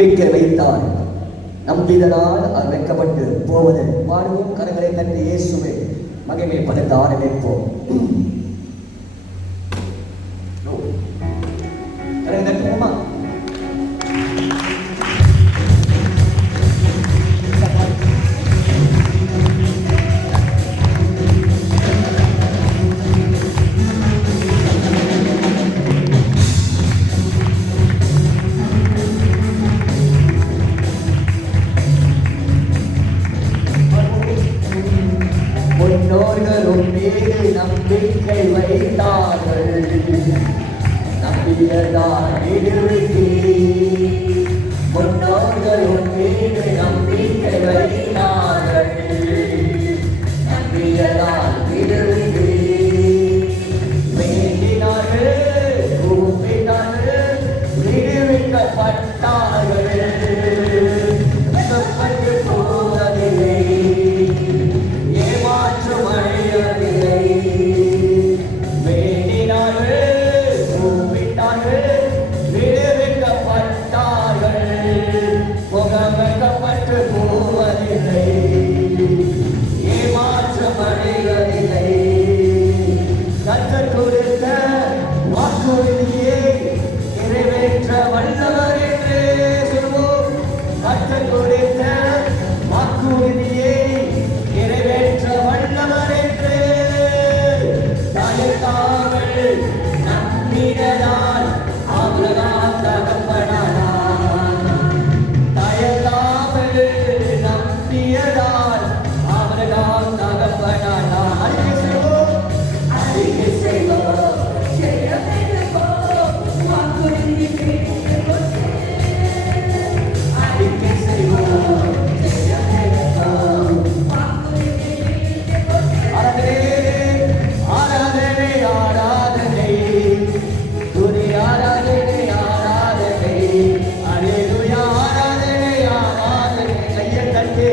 நம்பிக்கை வைத்தார். நம்பிதனால் அவர் வைக்கப்பட்டு போவது. பாடுவோம், கரங்களை தட்டி இயேசுவே மகிமை படைத்த ஆரம்பிப்போம். கரங்களை தட்டுவோமா? நம்பிக்கை வைத்தார்கள், நம்பியதால் விடுவித்தீ. முன்னோர்கள் உன் மீது நம்பிக்கை வைத்தார்கள், நம்பியதால் விடுவித்தீ. வேண்டினார்கள், கூப்பினார்கள், விடுவிக்கப்பட்டார்கள். கஷ்டப்பட்டு போவதில்லை, ஏமாற்றம் அடையவில்லை. முகமைக்கப்பட்டு போவதில்லை, ஏமாற்றம் அடைவதில்லை. கர்த்தர் கொடுத்த வாக்குறுதியை நிறைவேற்ற வல்லவர் என்று சொல்வோம். கர்த்தர் கொடுத்த வாக்குறுதியை நிறைவேற்ற வல்லவர் என்று தயக்காமல் நம்பினதால் ஆபிரகாம் தகப்பனானார். நம்பியதால் ஆபிரகாம் தகப்பனானார். அறிக்கை செய்வோம், அறிக்கை செய்வோம், அறிக்கை செய்வோம். ஆராதனை, ஆராதனை, ஆராதனை, துதி ஆராதனை, ஆராதனை, அல்லேலூயா, ஆராதனை, ஆராதனை. கையை தட்டி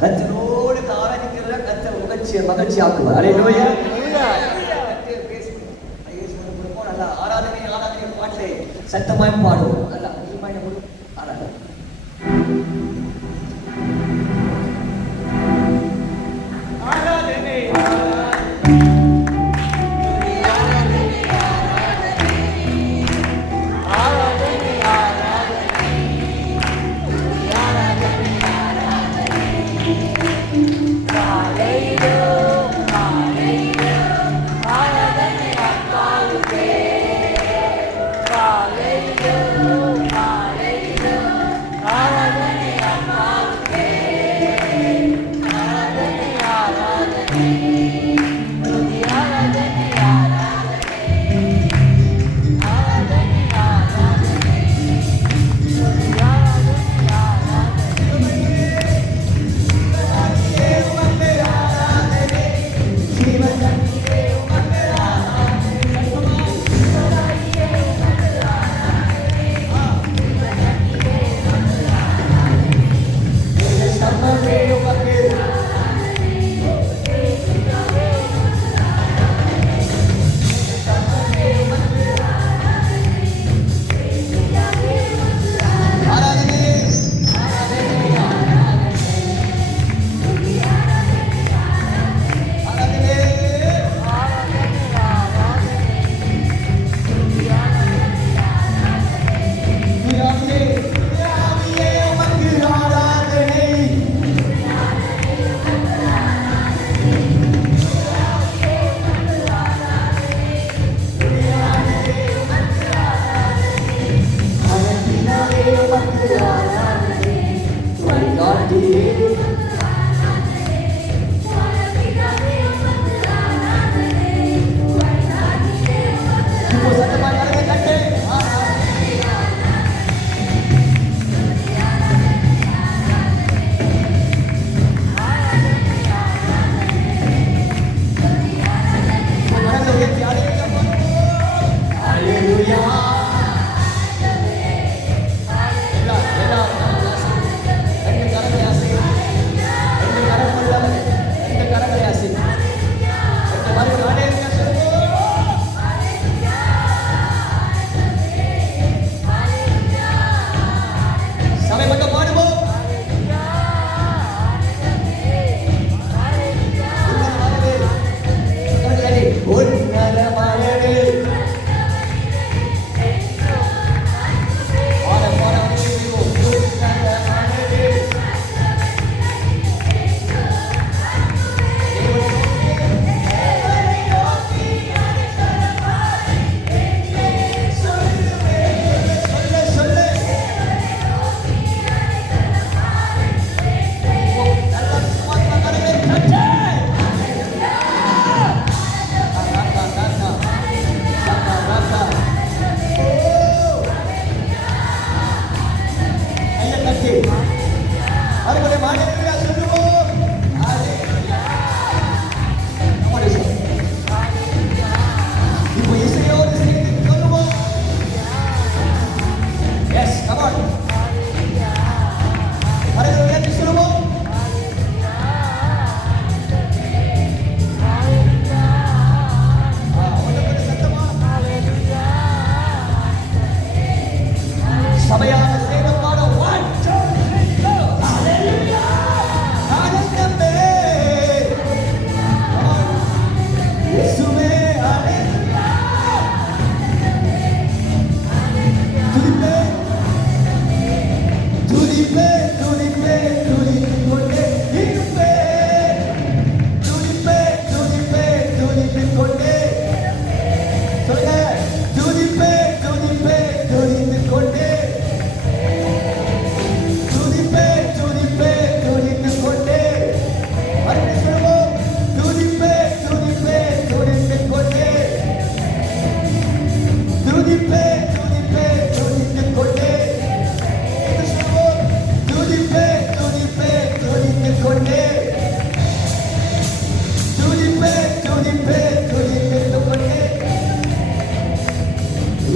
கர்த்தரோடு ஆராதிக்கிற கர்த்தர் மகிழ்ச்சி ஆக்குவார். அல்லேலூயா. நல்லா ஆராதனை, ஆராதனை பாட்டை சத்தமாய் பாடுவோம். நல்லா ஆராதனை. Hallelujah.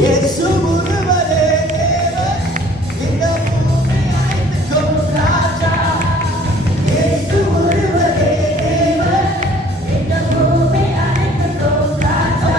இயேசு ஒருவரே தேவன், இந்த பூமி அனைத்துக்கும் ராஜா. இயேசு ஒருவரே தேவன், இந்த பூமி அனைத்துக்கும் ராஜா.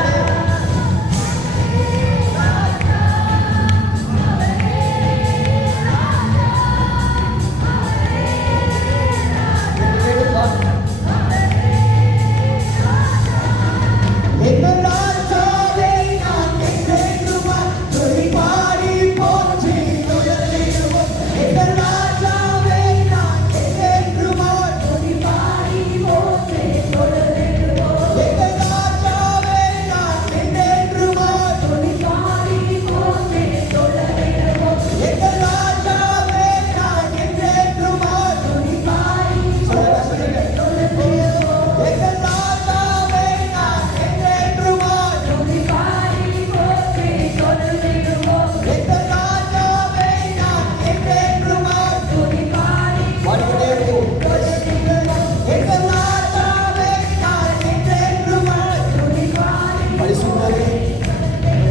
எங்கள் ராஜாவே நான் என்றென்றுமாய் துதி பாடி போற்றி துதித்திடுவோம். எங்கள் ராஜாவே நான் என்றென்றுமாய் துதி பாடி போற்றி துதித்திடுவோம். எங்கள் ராஜாவே நான் என்றென்றுமாய் துதி பாடி போற்றி துதித்திடுவோம். எங்கள் ராஜாவே நான் என்றென்றுமாய் துதி பாடி போற்றி துதித்திடுவோம். எங்கள் ராஜாவே நான் என்றென்றுமாய் துதி பாடி போற்றி துதித்திடுவோம். எங்கள் ராஜாவே நான் என்றென்றுமாய் துதி பாடி போற்றி துதித்திடுவோம். எங்கள் ராஜாவே நான் என்றென்றுமாய் துதி பாடி பரிசுத்தரே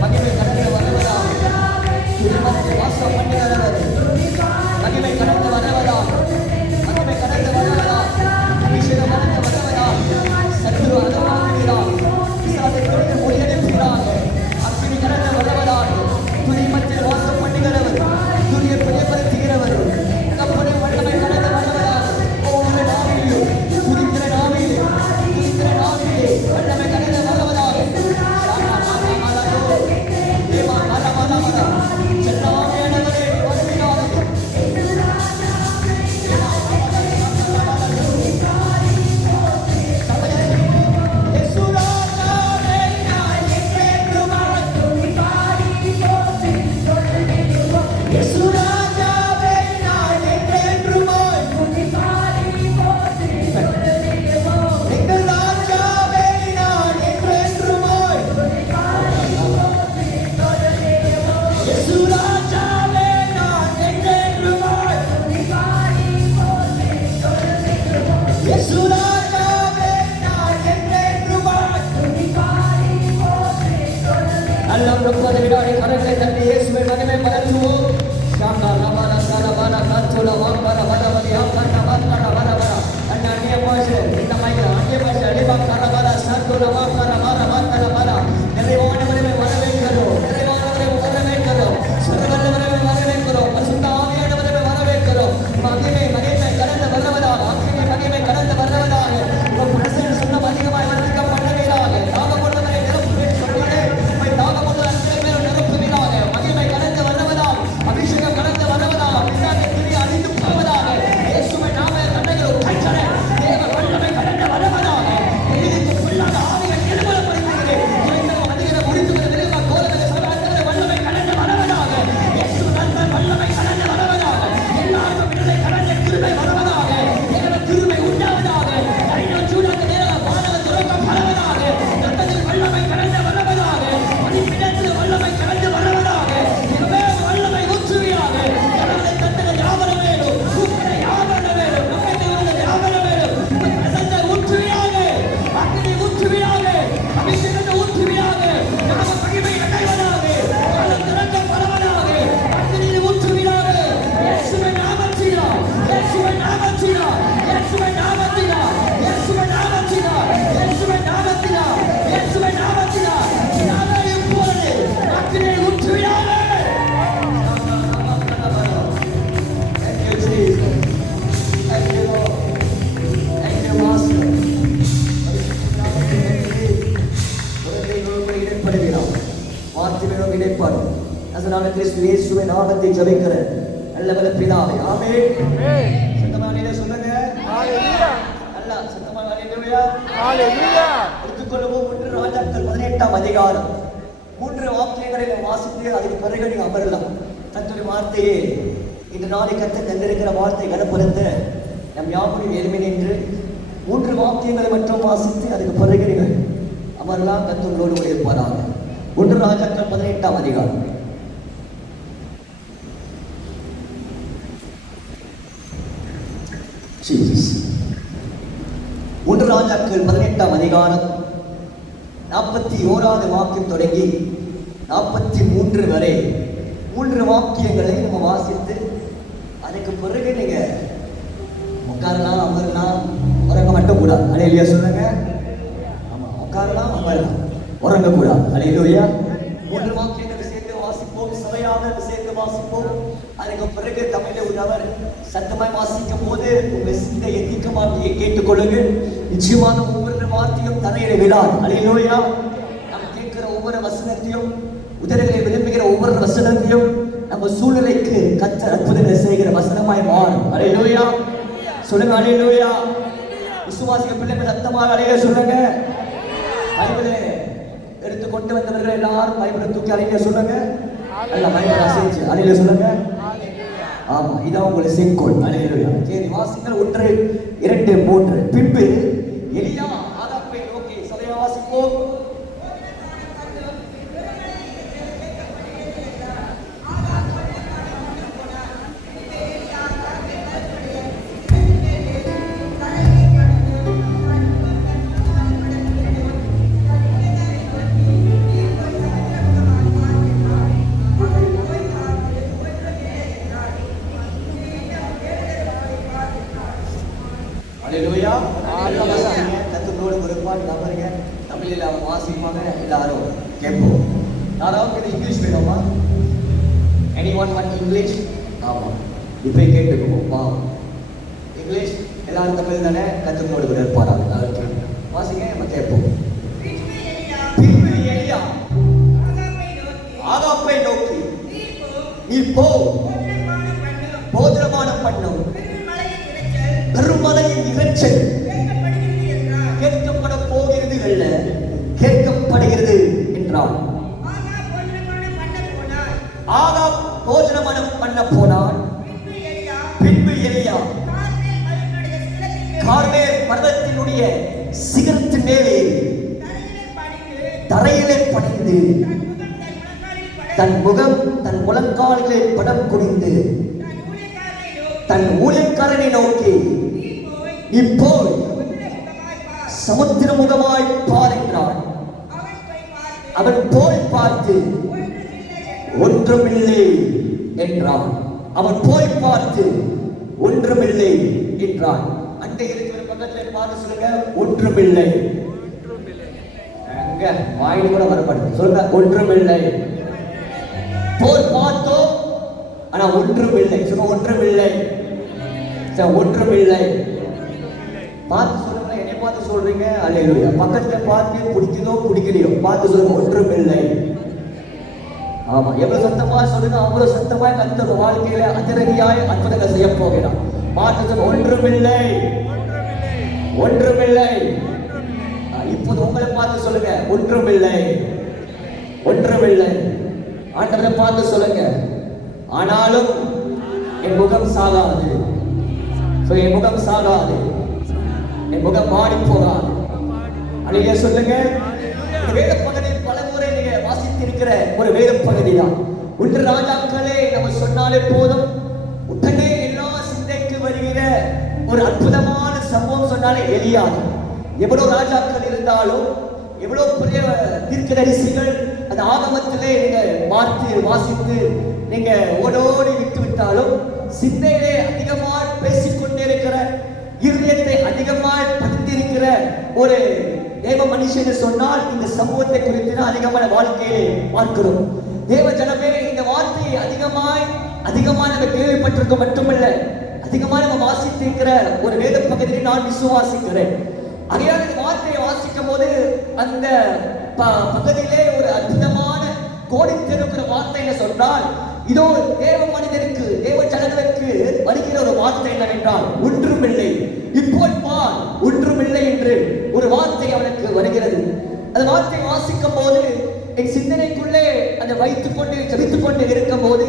மகிமை கடந்து வருவதாக திருமணத்தில் வாசம் பண்ணுகிறவர் மகிமை கடந்து வருவதாக மகிமை கடந்து வருவதாக அபிஷேகம் கடந்து வருவதாக சத்துரு அனுபவிக்கிறார் பிசாசை கொண்டு முறியடிக்கிறார் அக்கினி கடந்து வருவதாக துணிமத்தில் வாசம் பண்ணுகிறவர் துணியை பிரியப்படுத்துகிறவர் கப்பலின் வல்லமை கடந்து வருவதாக ஒவ்வொரு நாவிலும் துதிக்கிற நாவிலே வல்லமை கடந்து வருவதாக தேவா மரமரமரா செல்லாமையானவரே வருகிறார்கள். இயேசு ராஜாவே நான் என்றென்றுமாய் துதி பாடி போற்றி துதித்திடுவோம். இயேசு ராஜாவே நான் என்றென்றுமாய் துதி பாடி போற்றி துதித்திடுவோம். எங்கள் ராஜாவே நான் என்றென்றுமாய் துதி பாடி போற்றி துதித்திடுவோம். இயேசு ராஜாவே நான் என்றென்றுமாய் துதி பாடி போற்றி துதித்திடுவோம். இயேசு ராஜாவே நான் என்றென்றுமாய் துதி பாடி போற்றி துதித்திடுவோம். எல்லாம் 30 வினாடி கரங்களை தட்டி இயேசுவை மகிமை பரத்துவோம். ஷாகா ரபர சரபர கத்துல வம்பர வரவதி அப்பன வந்தன வரவர அன்னிய பாஷை இந்த மைய அன்னிய பாஷை அடிபா கரபர சத்துல வம்பர வந்தன வர நிறைவானவரை வரவேற்கிறோம். நிறைவானவரை வரவேற்கிறோம். சர்வவல்லவரை வரவேற்கிறோம். பரிசுத்த ஆவியானவரை வரவேற்கிறோம். மகிமை கடந்து வருவதாக அக்கினி மகிமை கடந்து வருவதாக உங்கள் பிரசன்ன சொன்ன அதிகமாய் வர்த்திக்க பண்ணுவீராக. தாகமுள்ளவரை நிரப்புவேன் சொல்வதே உம்மை தாகமுள்ள அத்தனை பேர் நிரப்புவீராக. மகிமை கடந்து வருவதாக அபிஷேகம் கடந்து வருவதாக பிசாசை கிரியை அழிந்து போவதாக இயேசுவை நாமே கண்ணைகள் உடைச்சரே தேவ வல்லமை கடந்து வருவதாக எரித்து புல்லாத ஆவிகள் நிர்மலப்படுத்துகிறேன். குறைந்தவன் அதிகம் முடித்துக்கிற விரைவா கோலங்களை சமாளிக்கிற வல்லமை கடந்து வருவதாக இயேசு நல்ல வல்லமை கடந்து வருவதாக எல்லாருக்கும் விடுதலை கடந்து கிருபை வருவதாக எங்கள கிருபை உண்டாவதாக கரையில் சூடாக்க நேரம் வானக துறக்கப்படுவதாக ரத்தத்தில் வல்லமை கடந்து வருவதாக மதிப்பிடத்தில் வல்லமை கடந்து வருவதாக இவவே வல்லமை ஊற்றுவீராக கடவுளை தந்தன யாவரம் வேணும் கூப்பிட யாவரம் வேணும் நம்பிக்கை வந்த யாவரம் வேணும் உங்கள் பிரசன்ன ஊற்றுவீராக அக்கினி ஊற்றுவீராக அபிஷேகத்தை ஊற்றுவீராக நாம மகிமை அடைவதாக காலம் திறக்கப்படுவதாக அக்கினியை ஊற்றுவீராக இயேசுவின் நாமத்தினால் இயேசுவின் நாமத்தினால் இயேசுவின் நாமத்தினால் இயேசுவின் நாமத்தினால் இயேசுவின் நாமத்தினால் இயேசுவின் நாமத்தினால் நாமே இப்பொழுது அக்கினியை ஊற்றுவீராக. Thank you, Jesus. Thank you, Lord. Thank you, Master. குழந்தைகளோடு இடைப்படுகிறார். வார்த்தைகளோடு இடைப்பாடும். அதனால கிறிஸ்து இயேசுவின் நாமத்தை ஜெபிக்கிற நல்ல பிதாவே. ஆமென். சத்தமாக சொல்லுங்க. ஹalleluya. அல்லாஹ் சத்தமாக ஹalleluya. ஹalleluya. எடுத்துக்கொள்வோம் 1 ராஜாக்கள் 18ஆம் அதிகாரம் 3 வாக்கியங்களை வாசித்து அதுக்கு பிறகு நீங்க அமரலாம். கர்த்தருடைய வார்த்தையே இந்த நாளை கர்த்தர் தந்திருக்கிற வார்த்தை கனப்படுத்த நம் யாவரும் எழும்பி நின்று 3 வாக்கியங்களை மட்டும் வாசித்து அதுக்கு பிறகு நீங்கள் அமரலாம். கர்த்தரோடு கூட இருப்பாராக. 1 ராஜாக்கள் 18ஆம் அதிகாரம் Jesus. 1 ராஜாக்கள் 18ஆம் அதிகாரம் 41வது வாக்கியம் தொடங்கி 43 வரை 3 வாக்கியங்களை நம்ம வாசித்து அதுக்கு பிறகு நீங்க உட்காரலாம், அமரலாம், உறங்க மட்டும் கூடாது. அல்லேலூயா சொல்லுங்க. ஆமா, உட்காரலாம், அமரலாம், உறங்க கூடாது. அல்லேலூயா. 3 வாக்கியங்களை சேர்த்து வாசிப்போம், சபையாக சேர்த்து வாசிப்போம். அதுக்கு பிறகு தமிழில் உள்ளவர் சத்தமாய் வாசிக்கும் போது உங்கள் சிந்தையை தீர்க்கமாக கேட்டுக்கொள்ளுங்கள். நிச்சயமாக ஒவ்வொரு வார்த்தையும் தரையிட விடாது. அல்லேலூயா. நாம் கேட்கிற ஒவ்வொரு வசனத்தையும், உதடுகளை விரும்புகிற ஒவ்வொரு வசனத்தையும் நம்ம சூழ்நிலைக்கு கர்த்தர் அற்புதங்களை செய்கிற வசனமாய் மாறும். அல்லேலூயா சொல்லுங்க. அல்லேலூயா. விசுவாசிக்க பிள்ளைகள் சத்தமாக அலைய சொல்லுங்க. பைபிளை எடுத்து கொண்டு வந்தவர்கள் எல்லாரும் பைபிளை தூக்கி அலைய சொல்லுங்க. அல்ல பைபிளை அசைச்சு அலைய சொல்லுங்க. ஆமா, இதான் உங்களுடைய செங்கோல். அல்லேலூயா. சரி, வாசிங்கள் 1, 2, 3. பின்பு எலியா ஆகாப்பை நோக்கி, சபையை வாசிப்போம். அல்லேலூயா. கர்த்தரோடு ஒருபாடு நபருங்க. தமிழில் அவங்க வாசிப்பாங்க, எல்லாரும் கேட்போம். யாராவது இது இங்கிலீஷ் வேணுமா? Anyone want English? ஆமா, இப்போ கேட்டுக்குவோம். வா, இங்கிலீஷ் எல்லாரும் தமிழ் தானே. கர்த்தரோடு கூட இருப்பாராங்க. வாசிங்க, நம்ம கேட்போம். பின்பு எலியா ஆகாப்பை நோக்கி, நீ போ, போஜனமானம் பண்ணும், பெருமலையின் இரைச்சல் கேட்கப்பட போகிறது அல்ல, கேட்கப்படுகிறது என்றான். ஆகாப் போஜனமானம் பண்ண போனான். பின்பு எலியா கார்மேல் பர்வதத்தினுடைய சிகரத்தின் மேலே தரையிலே பணிந்து தன் முகம் தன் முழங்காலிலே படம் குனிந்து தன் ஊழியக்காரனை நோக்கி, நீ போய் சமுத்திர முகமாய் பார் என்றான். அவன் போய் பார்த்து ஒன்றுமில்லை என்றான். அவன் போய் பார்த்து ஒன்றுமில்லை என்றான். அண்டை இருக்கிற பக்கத்தில் பார்த்து சொல்லுங்க, ஒன்றுமில்லை. அங்க வாயில கூட வரப்படுது. சொல்லுங்க, ஒன்றுமில்லை. போய் பார்த்தோம், ஆனா ஒன்றுமில்லை. சொல்லுங்க, ஒன்றுமில்லை. ஒன்றுமில்லை. பார்த்து சொல்லுங்க. என்னை பார்த்து சொல்றீங்க. அல்லேலூயா. பக்கத்துல பார்த்து பிடிக்குதோ பிடிக்கலையோ பார்த்து சொல்லுங்க, ஒன்றுமில்லை. ஆமா, எவ்வளவு சத்தமா சொல்லுங்க, அவ்வளவு சத்தமா கர்த்தர் வாழ்க்கையில அதிரடியாய் அற்புதங்கள் செய்ய போகிறார். பார்த்து சொல்லுங்க, ஒன்றுமில்லை, ஒன்றுமில்லை. இப்போது உங்களை பார்த்து சொல்லுங்க, ஒன்றுமில்லை, ஒன்றுமில்லை. ஆண்டவரை பார்த்து சொல்லுங்க, ஆனாலும் என் முகம் சாகாது. என் முகம் சாகாது, என் முகம் மாறி போகாது. அதையே சொல்லுங்க. வேத பகுதியில் பலமுறை நீங்க வாசித்திருக்கிற ஒரு வேத பகுதி தான். 1 ராஜாக்களே நம்ம சொன்னாலே போதும், உடனே எல்லா சிந்தைக்கு வருகிற ஒரு அற்புதமான சம்பவம் சொன்னாலே எலியா. எவ்வளவு ராஜாக்கள் இருந்தாலும், எவ்வளவு பெரிய தீர்க்கதரிசிகள் அந்த ஆகமத்திலே நீங்க பார்த்து வாசித்து நீங்க ஓடோடி விட்டு விட்டாலும், சிந்தையிலே அதிகமாக பேசிக்கொண்டே இருக்கிற, இருதயத்தை அதிகமாக பதித்திருக்கிற ஒரு தேவ மனுஷன் சொன்னால் இந்த சமூகத்தை குறித்து அதிகமான வாழ்க்கையை பார்க்கிறோம். தேவ ஜனமே, இந்த வார்த்தையை அதிகமாக நம்ம கேள்விப்பட்டிருக்க மட்டுமல்ல, அதிகமாக நம்ம வாசித்திருக்கிற ஒரு வேத பகுதியை நான் விசுவாசிக்கிறேன். அதையால் இந்த வார்த்தையை வாசிக்கும் போது அந்த பகுதியிலே ஒரு அற்புதமான கோடித்திருக்கிற வார்த்தை என்ன சொன்னால், இதோ தேவ மனிதனுக்கு, தேவ ஜனங்களுக்கு வருகிற ஒரு வார்த்தை என்னவென்றால், ஒன்றுமில்லை. இப்போ பார், ஒன்றுமில்லை என்று ஒரு வார்த்தை அவனுக்கு வருகிறது. அந்த வார்த்தை வாசிக்கும் போது என் சிந்தனைக்குள்ளே அதை வைத்துக் கொண்டு ஜெபித்துக் கொண்டு இருக்கும் போது,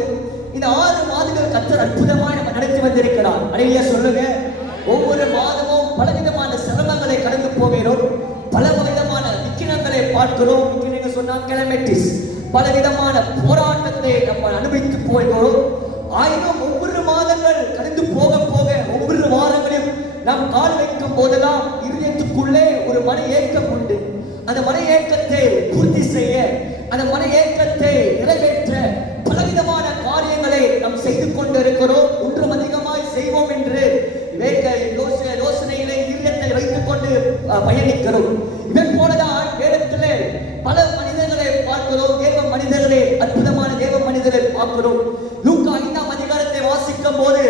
இந்த 6 மாதங்கள் கர்த்தர் அற்புதமாய் நம்ம நடத்தி வந்திருக்கிறார். அதையே சொல்லுங்க. ஒவ்வொரு மாதமும் பலவிதமான சிரமங்களை கடந்து போகிறோம், பல விதமான விக்கினங்களை பார்க்கிறோம். விக்கினங்க சொன்னா கெலமெட்டிஸ், பலவிதமான போராட்டத்தை நம்ம அனுபவித்து போகிறோம். ஆயினும் ஒவ்வொரு மாதங்கள் கடந்து போக போக ஒவ்வொரு வாரங்களையும் நாம் கால் வைக்கும் போதெல்லாம் இருதயத்துக்குள்ளே ஒரு மன ஏக்கம் உண்டு. அந்த மன ஏக்கத்தை பூர்த்தி செய்ய, அந்த மன ஏக்கத்தை கொண்டிருக்கிறோம், ஒன்றும் அதிகமாய் செய்வோம் என்று யோசனையிலே இதயத்தை வைத்துக் கொண்டு பயணிக்கிறோம். இதன் போலதான் வேதத்திலே பல மனிதர்களை பார்க்கிறோம், தேவ மனிதர்களே, அற்புதமான தேவ மனிதரை பார்க்கிறோம். லூக்கா 5ஆம் அதிகாரத்தை வாசிக்கும் போது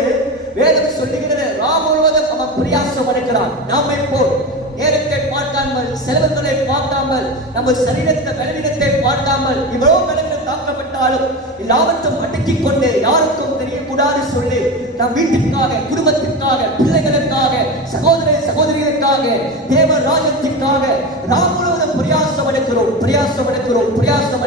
வேதம் சொல்லுகிறது, ராம் முழுவதும் அவன் பிரயாசம் எடுக்கிறான். நாமே போல் நேரத்தை பார்க்காமல், செலவுகளை பார்க்காமல், நம்ம சரீரத்தை பலவீனத்தை பார்க்காமல், இவ்வளவு பலவீனம் தாக்கப்பட்டாலும் எல்லாவற்றையும் அடக்கிக் கொண்டு யாருக்கும் தெரியக்கூடாது சொல்லி நம் வீட்டுக்காக, குடும்பத்திற்காக, பிள்ளைகளுக்காக, சகோதரிகளுக்காக, தேவ ராஜ்யத்திற்காக நாம் முழுவதும் பிரயாசம்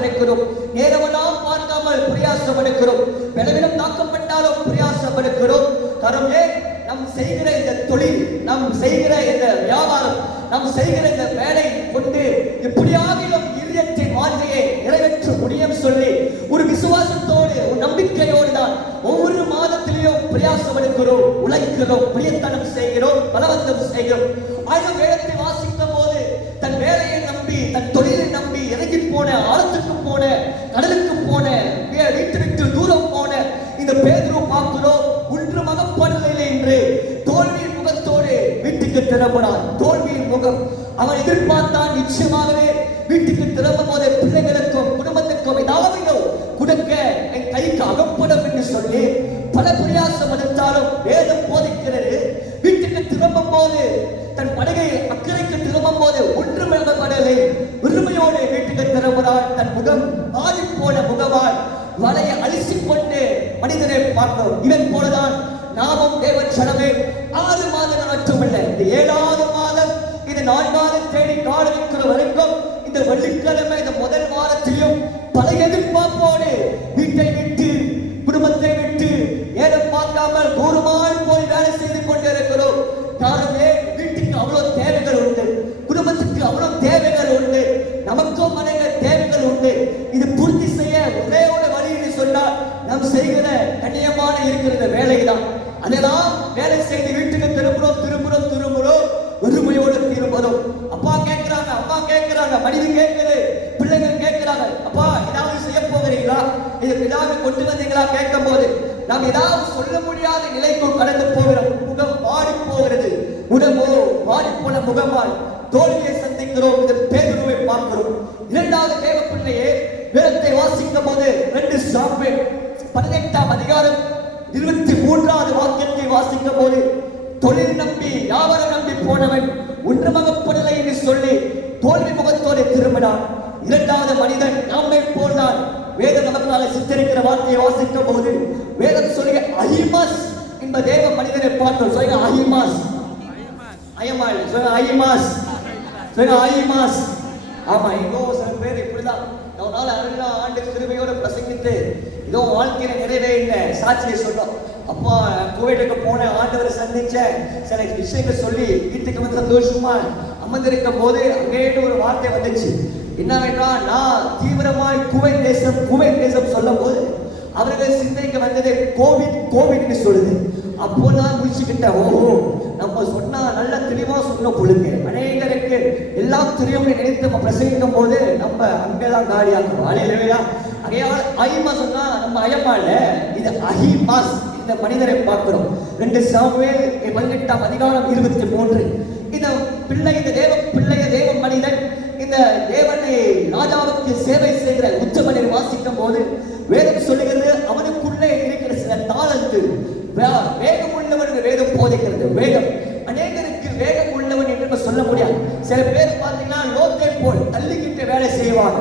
எடுக்கிறோம். நேரமெல்லாம் பார்க்காமல் பிரயாசம் எடுக்கிறோம். பலவீனம் தாக்கப்பட்டாலும் பிரயாசம் எடுக்கிறோம். காரணமே நாம் செய்கிற இந்த தொழில், நாம் செய்கிற இந்த வியாபாரம், நாம் செய்கிற இந்த வேலை கொண்டு எப்படியாகிலும் இதயத்தின் வாஞ்சையை நிறைவேற்ற முடியும் சொல்லி ஒரு விசுவாசத்தோடு, ஒரு நம்பிக்கையோடு தான் ஒவ்வொரு மாதத்திலேயும் பிரயாசம் எடுக்கிறோம், உழைக்கிறோம், பிரியத்தனம் செய்கிறோம், பலவந்தம் செய்கிறோம். ஆயுத வேதத்தை வாசிக்கும் போது தன் வேலையை நம்பி, தன் தொழிலை நம்பி இறங்கி போன, ஆழத்துக்கு போன, கடலுக்கு போன, வீட்டு விட்டு தூரம் போன இந்த பேதுரு பார்க்கிறோம், ஒன்று மகப்படவில்லை என்று தோல்வியின் முகத்தோடு வீட்டுக்கு திரும்பினான். தோல்வியின் முகம் அவன் எதிர்பார்த்தான், நிச்சயமாகவே வீட்டுக்கு திரும்பும் போது பிள்ளைகளுக்கும் குடும்பத்துக்கும் ஏதாவது கொடுக்க என் கைக்கு அகப்படும் என்று சொல்லி பல பிரயாசம் எடுத்தாலும் வேதம் போதிக்கிறது, வீட்டுக்கு திரும்பும் போது, தன் படகை அக்கறைக்கு திரும்பும் போது ஒன்று மகப்படலை உரிமையோடு வீட்டுக்கு திரும்பினான். தன் முகம் ஆடி போன முகமால் வலையை அழிச்சுக்கொண்டு மனிதனை பார்க்கிறோம். இதன் போலதான் நாமும் தேவ சனமே 6 மாதங்கள் மட்டுமல்ல, இந்த 7வது மாதம், இது 4வது தேடி காலவிக்கிற வரைக்கும் இந்த வெள்ளிக்கிழமை, இந்த முதல் வாரத்திலும் பல எதிர்பார்ப்போடு வீட்டை விட்டு, குடும்பத்தை விட்டு, ஏதும் பார்க்காமல் தூரமாய் போய் வேலை செய்து கொண்டிருக்கிறோம். காரணமே வீட்டுக்கு அவ்வளவு தேவைகள் உண்டு, குடும்பத்துக்கு அவ்வளவு தேவைகள் உண்டு, நமக்கும் அநேக தேவைகள் உண்டு. இது பூர்த்தி செய்ய ஒரே ஒரு வழி என்று சொன்னால் நாம் செய்கிற கண்ணியமான இருக்கிற வேலைதான். அதெல்லாம் வேலை செய்து வீட்டுக்கு திரும்புறோம், ஒருமையோடு திரும்புறோம். அப்பா கேட்கிறாங்க, அம்மா கேட்கிறாங்க, மனைவி கேட்குது, பிள்ளைகள் கேட்கிறாங்க, அப்பா ஏதாவது செய்ய போகிறீங்களா, இதுக்கு ஏதாவது கொண்டு வந்தீங்களா கேட்கும் போது நாம் ஏதாவது சொல்ல முடியாத நிலைக்கும் கடந்து போகிறோம். முகம் வாடி போகிறது, உடம்போ வாடி போன முகமால் தோல்வியை சந்திக்கிறோம். இந்த பேதுருவை பார்க்கிறோம். 2வது தேவ பிள்ளையே, வேதத்தை வாசிக்கும் போது 2 சாமுவேல் 18ஆம் அதிகாரம் 23வது வாக்கியத்தை வாசிக்கும் போது, தொழில் நம்பி, வியாபாரம் நம்பி போனவன் ஒன்று மகப்படலை என்று சொல்லி தோல்வி முகத்தோடு திரும்பினான். 2வது மனிதன் நம்மை போல்தான். வேதம் நமக்காக சித்தரிக்கிற வார்த்தையை வாசிக்கும் போது வேதம் சொல்லுங்க, அஹிமாஸ் என்ப தேவ மனிதனை பார்த்தோம். சொல்லுங்க அஹிமாஸ், அயமால், சொல்லுங்க அஹிமாஸ், சொல்லுங்க அஹிமாஸ். ஆமா, இதோ சில பேர் இப்படிதான் நாள் 6 ஆண்டு கிருபையோடு பிரசங்கித்து இதோ வாழ்க்கையில நிறைவே இல்லை சாட்சியை சொல்றோம். அப்பா கோவிலுக்கு போன, ஆண்டவரை சந்திச்ச, சில விஷயங்கள் சொல்லி வீட்டுக்கு வந்து சந்தோஷமா அமர்ந்திருக்கும் போது அங்கே ஒரு வார்த்தை வந்துச்சு. என்னவென்றால், நான் தீவிரமாய் குவைத் தேசம் சொல்லும் போது அவர்கள் சிந்தைக்கு வந்தது கோவிட்னு சொல்லுது. அப்போ நான் முடிச்சுக்கிட்டேன், ஓஹோ நம்ம சொன்னா நல்ல தெளிவா சொன்ன பொழுது அநேகருக்கு எல்லாம் தெரியும் நினைத்து நம்ம பிரசங்கிக்கும் போது நம்ம அங்கேதான் காலியாகும். அலையிலா அகையால் அஹிமாஸ் சொன்னா நம்ம அயமால, இது அஹிமாஸ் இந்த மனிதரை பார்க்கிறோம். 2 சாமுவேல் 18ஆம் அதிகாரம் 23. இந்த பிள்ளை, இந்த தேவ மனிதன், இந்த தேவனை ராஜாவுக்கு சேவை செய்கிற உச்சமனில் வாசிக்கும் போது வேதம் சொல்லுகிறது, அவனுக்குள்ளே இருக்கிற சில தாளந்து, வேகம் உள்ளவன் வேதம் போதிக்கிறது. வேகம் அநேகருக்கு வேகம் உள்ளவன் என்று சொல்ல முடியாது. சில பேர் பார்த்தீங்கன்னா லோக்கை போல் தள்ளிக்கிட்டு வேலை செய்வாங்க,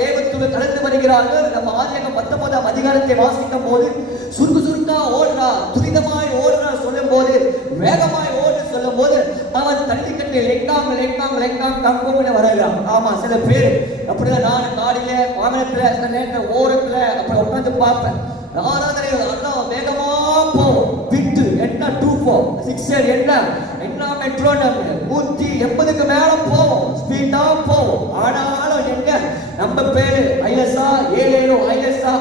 தேவத்துவ கலந்து வருகிறார்கள். நம்ம ஆதியாகமம் 19ஆம் அதிகாரத்தை வாசிக்கும் போது சுருக்கா ஓடுறா, துரிதமாய் ஓடுறா சொல்லும் போது, வேகமாய் ஓடு சொல்லும் போது அவன் தள்ளிக்கட்டு லெங்காம் கம்புன்னு வருகிறான். ஆமா, சில பேர் அப்படிதான். நான் காடியில, வாகனத்துல, சில நேரத்தில் ஓரத்துல அப்படி உட்காந்து பார்ப்பேன். ஆராதனை வேகமா போவோம், விட்டு என்ன 24 என்ன மெட்ரோ 180க்கு மேல போவோம், ஸ்பீடா போவோம். ஆனாலும் எங்க நம்ம பேரு ஐஎஸ்ஆ 77 ஐஎஸ்ஆ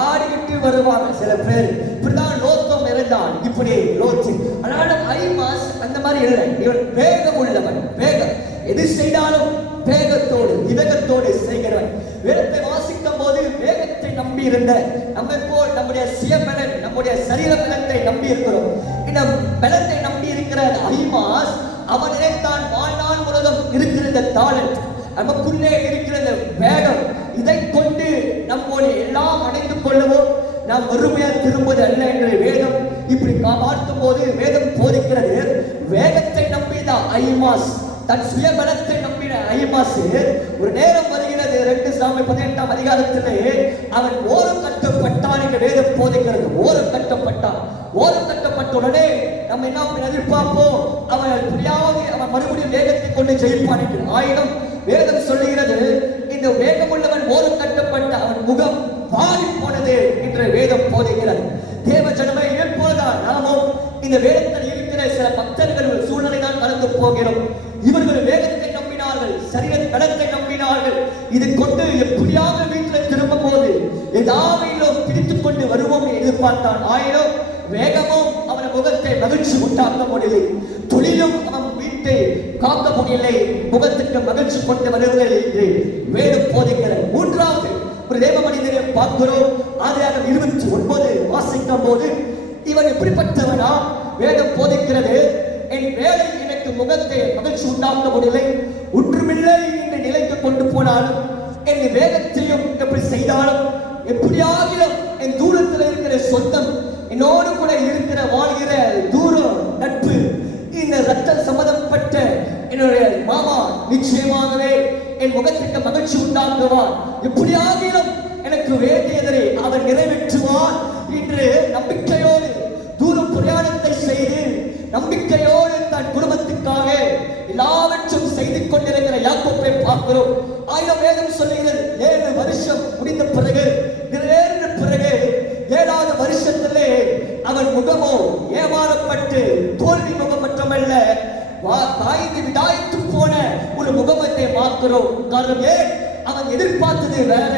ஆடிக்கிட்டு வருவாங்க. சில பேர் இப்படிதான் லோத்தம் இருந்தான், இப்படி லோச்சு. ஆனாலும் அஹிமாஸ் அந்த மாதிரி இல்லை. இவன் வேகம் உள்ளவன், வேகம் எது செய்தாலும் வேகத்தோடு விவேகத்தோடு செய்கிறவன். வேதத்தை வாசிக்கும் போது வேகத்தை நம்பி இருந்த நம்மை போல் நம்முடைய சுயபலன், நம்முடைய சரீர பலத்தை நம்பி இருக்கிறோம். இந்த பலத்தை நம்பி இருக்கிற அஹீமாஸ் அவன் நினைத்தான் வாழ்நாள் முழுவதும் இருக்கிற இந்த டாலண்ட், நமக்குள்ளே இருக்கிற இந்த வேகம், இதை கொண்டு நம்மோடு எல்லாம் அடைந்து கொள்ளவும் நாம் வறுமையா திரும்புவது அல்ல என்று வேதம் இப்படி பார்க்கும் போது வேதம் போதிக்கிறது. வேகத்தை நம்பிதான் அஹீமாஸ், தன் சுயபலத்தை நம்பின அஹீமாஸ் ஒரு நேரம் வருகிறது 2 சாமுவேல் 18ஆம் அதிகாரத்திலே அவன் ஓரம் கட்டப்பட்டான் என்று வேதம் போதிக்கிறது. ஓரம் கட்டப்பட்டான். ஓரம் கட்டப்பட்ட உடனே நம்ம என்ன எதிர்பார்ப்போம், அவன் புரியாவது அவன் மறுபடியும் வேகத்தை கொண்டு ஜெயிப்பான் என்று. ஆயினும் வேதம் சொல்லுகிறது இந்த வேகமுள்ளவன் ஓரம் கட்டப்பட்ட அவன் முகம் மாறி போனது என்று வேதம் போதிக்கிறது. தேவ ஜனமே, இப்போதுதான் நாமும் இந்த வேதத்தில் இருக்கிற சில பக்தர்கள் சூழ்நிலை தான் கடந்து போகிறோம். இவர்கள் வேகத்தை நம்பினார்கள், சரீர பலத்தை நம்பினார்கள். இதை கொண்டு எப்படியாவது வீட்டில் திரும்பும் போது ஏதாவது பிடித்துக் கொண்டு வருவோம் எதிர்பார்த்தான். ஆயினும் வேகமும் அவன் முகத்தை மகிழ்ச்சி உண்டாக்க முடியலை, தொழிலும் அவன் வீட்டை காக்க முடியலை, முகத்துக்கு மகிழ்ச்சி கொண்டு வருவதில்லை என்று வேதம் போதிக்கிறது. மூன்றாவது ஒரு தேவ மனிதரை பார்க்கிறோம். ஆதியாகமம் 29 வாசிக்கும் போது இவன் எப்படிப்பட்டவனா? வேதம் போதிக்கிறது, என் வேலை எனக்கு முகத்தை மகிழ்ச்சி உண்டாக்க முடியலை, ஒன்றுமில்லை என்ற நிலைக்கு கொண்டு போனாலும், என் வேகத்தையும் எப்படி செய்தாலும், எப்படியாகிலும் என் தூரத்தில் இருக்கிற சொந்தம், என்னோடு கூட இருக்கிற வாழ்கிற தூரம் நட்பு, இந்த ரத்தம் சம்பந்தப்பட்ட என்னுடைய மாமா நிச்சயமாகவே என் முகத்துக்கு மகிழ்ச்சி உண்டாக்குவான், எப்படியாகிலும் எனக்கு வேண்டியதை அவன் நிறைவேற்றுவான் என்று நம்பிக்கையோடு தூரம் பிரயாணத்தை செய்து நம்பிக்கையோடு தன் குடும்பத்துக்காக எல்லாவற்றும் செய்து கொண்டிருக்கிற யாக்கோபை பார்க்கிறோம். ஆயிரம் வேதம் சொல்லுகிறது 7 வருஷம் முடிந்த பிறகு, நிறைவேறின பிறகு 7வது வருஷத்திலே அவன் முகமோ ஏமாறப்பட்டு தோல்வி முகம் மட்டுமல்ல, காய்ந்து விடாய்த்து போன ஒரு முகமத்தை பார்க்கிறோம். காரணம் ஏன்? அவன் எதிர்பார்த்தது வேற,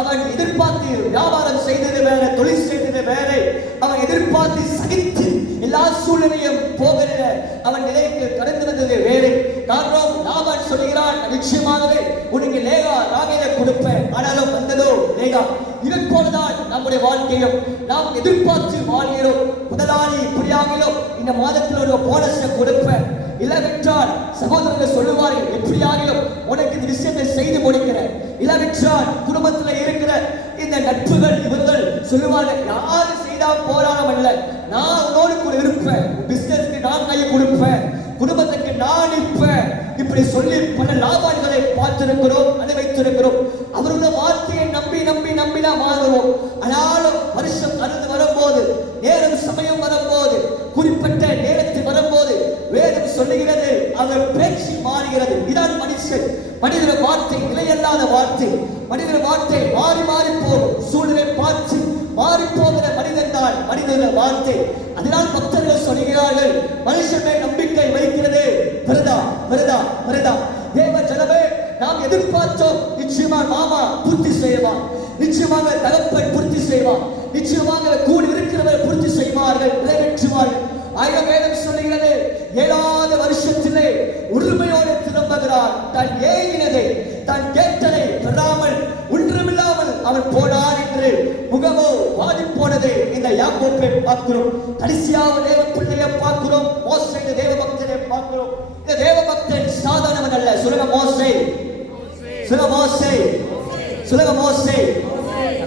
அவன் எதிர்பார்த்து வியாபாரம் செய்தது வேற, தொழில் செய்தது வேற, அவன் எதிர்பார்த்து சகித்து எல்லா சூழ்நிலையும் போகிற அவன் நிலைக்கு கடந்து வந்தது வேறு. காரணம், லாபான் சொல்கிறான், நிச்சயமாகவே உனக்கு லேகா ராகேலை கொடுப்பேன், ஆனாலும் வந்ததோ லேகா. இதை போலதான் நம்முடைய வாழ்க்கையும் நாம் எதிர்பார்த்து வாழ்கிறோம். முதலாளி இப்படியாகிலும் இந்த மாதத்தில் ஒரு போனஸை கொடுப்பேன், இல்லவென்றால் சகோதரர்கள் சொல்லுவார்கள் எப்படியாகிலும் உனக்கு இந்த விஷயத்தை செய்து முடிக்கிறேன், இல்லவென்றால் குடும்பத்தில் இருக்கிற இந்த நட்புகள் இவர்கள் சொல்லுவார்கள் யாரு செய்தா போராடம் அல்ல, நான் உன்னோடு கூட இருப்பேன், பிசினஸ்க்கு நான் கை கொடுப்பேன், குடும்பத்துக்கு நான் நிற்பேன், இப்படி சொல்லி பல லாபான்களை பார்த்திருக்கிறோம், அனுபவித்திருக்கிறோம். அவருடைய வார்த்தையை நம்பி நம்பி நம்பி நாம் வாழ்கிறோம். ஆனாலும் வருஷம் கடந்து வரும்போது, நேரம் சமயம் வரும்போது, குறிப்பிட்ட நேரத்தில் வரும்போது வேதம் சொல்லுகிறது அவர் பேச்சு மாறுகிறது. இதான் மனுஷன், மனிதன வார்த்தை நிலையல்லாத வார்த்தை, மனிதன வார்த்தை மாறி மாறி போகும், சூழ்நிலை பார்த்து மாறி போகிற மனிதன் தான் மனிதன வார்த்தை. அதனால் பக்தர்கள் சொல்கிறார்கள் மனுஷன் மேல் நம்பிக்கை வைக்கிறது விரதா விரதா விரதா. தேவ ஜனமே, நாம் எதிர்பார்த்தோம் நிச்சயமாக மாமா பூர்த்தி செய்வான், நிச்சயமாக தகப்பன் பூர்த்தி செய்வான், நிச்சயமாக கூடி இருக்கிறவர் பூர்த்தி செய்வார்கள், நிறைவேற்றுவார்கள். ஆயிரம் வேதம் சொல்லுகிறது 7வது வருஷத்திலே உரிமையோடு திரும்புகிறார். தான் ஏங்கினதை தான் கேட்டதை பெறாமல் ஒன்றுமில்லாமல் அவன் போனான் என்று முகமோ வாடி போனதை இந்த யாக்கோபை பார்க்கிறோம். கடைசியாக தேவ பிள்ளையை பார்க்கிறோம், மோசே தேவ பக்தனை பார்க்கிறோம். இந்த தேவ பக்தன் சாதாரணவன் அல்ல. சொல்லுங்க மோசே, சொல்லுங்க மோசே, சொல்லுங்க மோசே.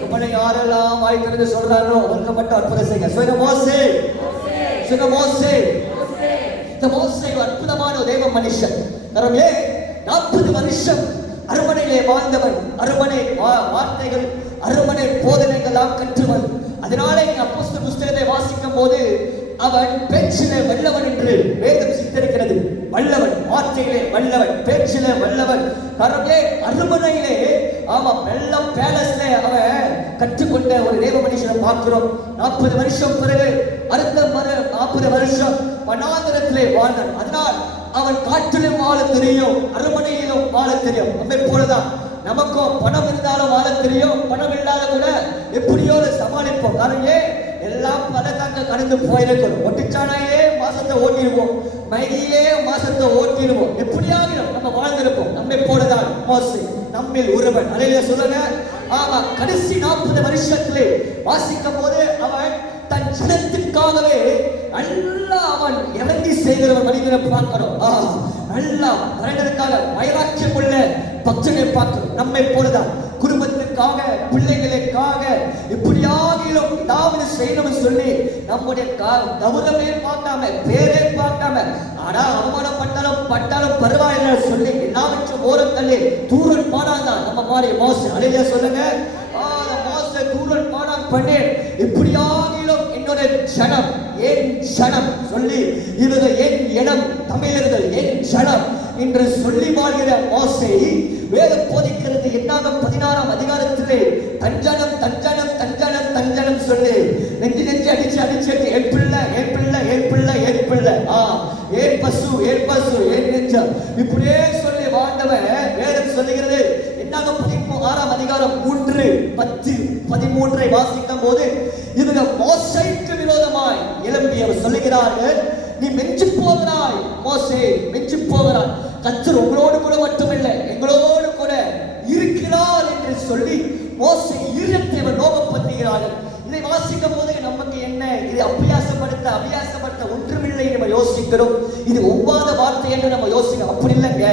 நம்மளை யாரெல்லாம் வாய்க்கிறது சொல்றாரோ அவருக்கு மட்டும் அற்புதம் செய்யுங்க. சொல்லுங்க மோசே, சொல்லுங்க மோசே. இந்த மோசே அற்புதமான தேவ மனுஷன். 40 வருஷம் அரண்மனையிலே வாழ்ந்தவன், அரண்மனை வார்த்தைகள், அரண்மனை போதனைகளாம் கற்றுவன். அதனாலே அப்போஸ்தலர் புத்தகத்தை வாசிக்கும் போது அவன் பேச்சிலே வல்லவன் என்று வேதம் சித்தரிக்கிறது. வல்லவன், வார்த்தையிலே வல்லவன், பேச்சிலே வல்லவன். அரண்மனையிலே வெள்ளம் பேலஸ்ல அவன் கற்றுக்கொண்ட ஒரு தேவ மனுஷனை பார்க்கிறோம். 40 வருஷம் பிறகு அடுத்த 40 வருஷம் வனாந்தரத்திலே வாழ்ந்தான். அதனால் அவன் காற்றிலும் வாழ தெரியும், அரண்மனையிலும் வாழ தெரியும். நம்மை போலதான் நமக்கும் பணம் இருந்தாலும் வாழ தெரியும், பணம் இல்லாத கூட எப்படியோ சமாளிப்போம். காரணம் எல்லாம் பதக்காக கடந்து போயிருக்கோம். ஒட்டிச்சானாயே மாசத்தை ஓட்டிடுவோம், மைதியிலே மாசத்தை ஓட்டிடுவோம், எப்படியாகிலும் நம்ம வாழ்ந்திருப்போம். நம்மை போலதான் மோசே. நம்மில் ஒருவன். அல்லேலூயா சொல்லுங்க. ஆமா, கடைசி 40 வருஷத்திலே வாசிக்கும் போது அவன் தன் ஜனத்திற்காகவே நல்லா அவன் இறங்கி செய்கிறவன் மனிதனை பார்க்கிறோம். நல்லா மனிதனுக்காக வைராக்கியம் உள்ள பக்தனை பார்க்கிறோம். நம்மை போலதான் குடும்பத்திற்காக, பிள்ளைகளுக்காக இப்படியாகிலும் ஏதாவது செய்யணும்னு சொல்லி நம்முடைய கௌரவமே பார்க்காம, பேரே பார்க்காம, ஆனா அவமானப்பட்டாலும் பட்டாலும் பரவாயில்லை சொல்லி எல்லாவற்றும் ஓரம் தள்ளி தூரல் பாடாதான் நம்ம மாதிரி மோச. அல்லேலூயா சொல்லுங்க. மோச தூரல் பாடான் பண்ணி இப்படியாகிலும் என்னுடைய ஜனம், என் ஜனம் சொல்லி இவங்க என் இடம், தமிழர்கள் என் ஜனம் என்று சொல்லி வாழ்கிற மோசை வேதம் போதிக்கிறது. என்னாகும் 16ஆம் அதிகாரத்திலே தஞ்சனம் தஞ்சனம் தஞ்சனம் தஞ்சனம் சொல்லி நெஞ்சு நெஞ்சு அடிச்சு அடிச்சு என் பிள்ளை என் பிள்ளை என் பிள்ளை என் பிள்ளை ஏன் பசு ஏன் பசு ஏன் நெஞ்சம் இப்படியே சொல்லி வாழ்ந்தவன் வேதம் சொல்லுகிறது. என்னாகும் 16ஆம் அதிகாரம் 3:10-13 வாசிக்கும் போது இவங்க மோசைக்கு விரோதமாய் எழும்பி அவர் சொல்லுகிறார்கள், நீ மெஞ்சு போகிறாய் மோசே, மெஞ்சு போகிறாய். கர்த்தர் உங்களோடு கூட மட்டுமில்லை எங்களோடு கூட இருக்கிறார் என்று சொல்லி மோசே இருதயத்தை அவர் நோகப்படுத்துகிறார்கள். இதை வாசிக்கும் போது நமக்கு என்ன, இது அபியாசப்படுத்த ஒன்றுமில்லை நம்ம யோசிக்கிறோம். இது ஒவ்வாத வார்த்தை என்று நம்ம யோசிக்கிறோம். அப்படி இல்லைங்க.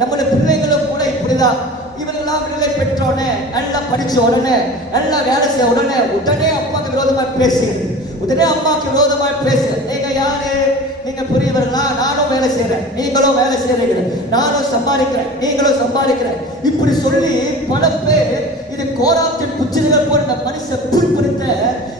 நம்முடைய பிள்ளைகளும் கூட இப்படிதான். இவரெல்லாம் பிள்ளை பெற்றோடனே, நல்லா படிச்ச உடனே, நல்லா வேலை செய்ய உடனே அப்பாக்கு விரோதமா பேசுகிறது, உடனே அம்மாக்கு விரோதமா பேசுகிறது. நீங்க யாரு, நீங்க பெரியவர்களா, நானும் வேலை செய்யறேன், நீங்களும் வேலை செய்யறீங்க, நானும் சம்பாதிக்கிறேன், நீங்களும் சம்பாதிக்கிறேன், இப்படி சொல்லி பல பேர் இது கோராத்தின் புத்திரர்கள் போன்ற மனுஷன் புரிப்படுத்த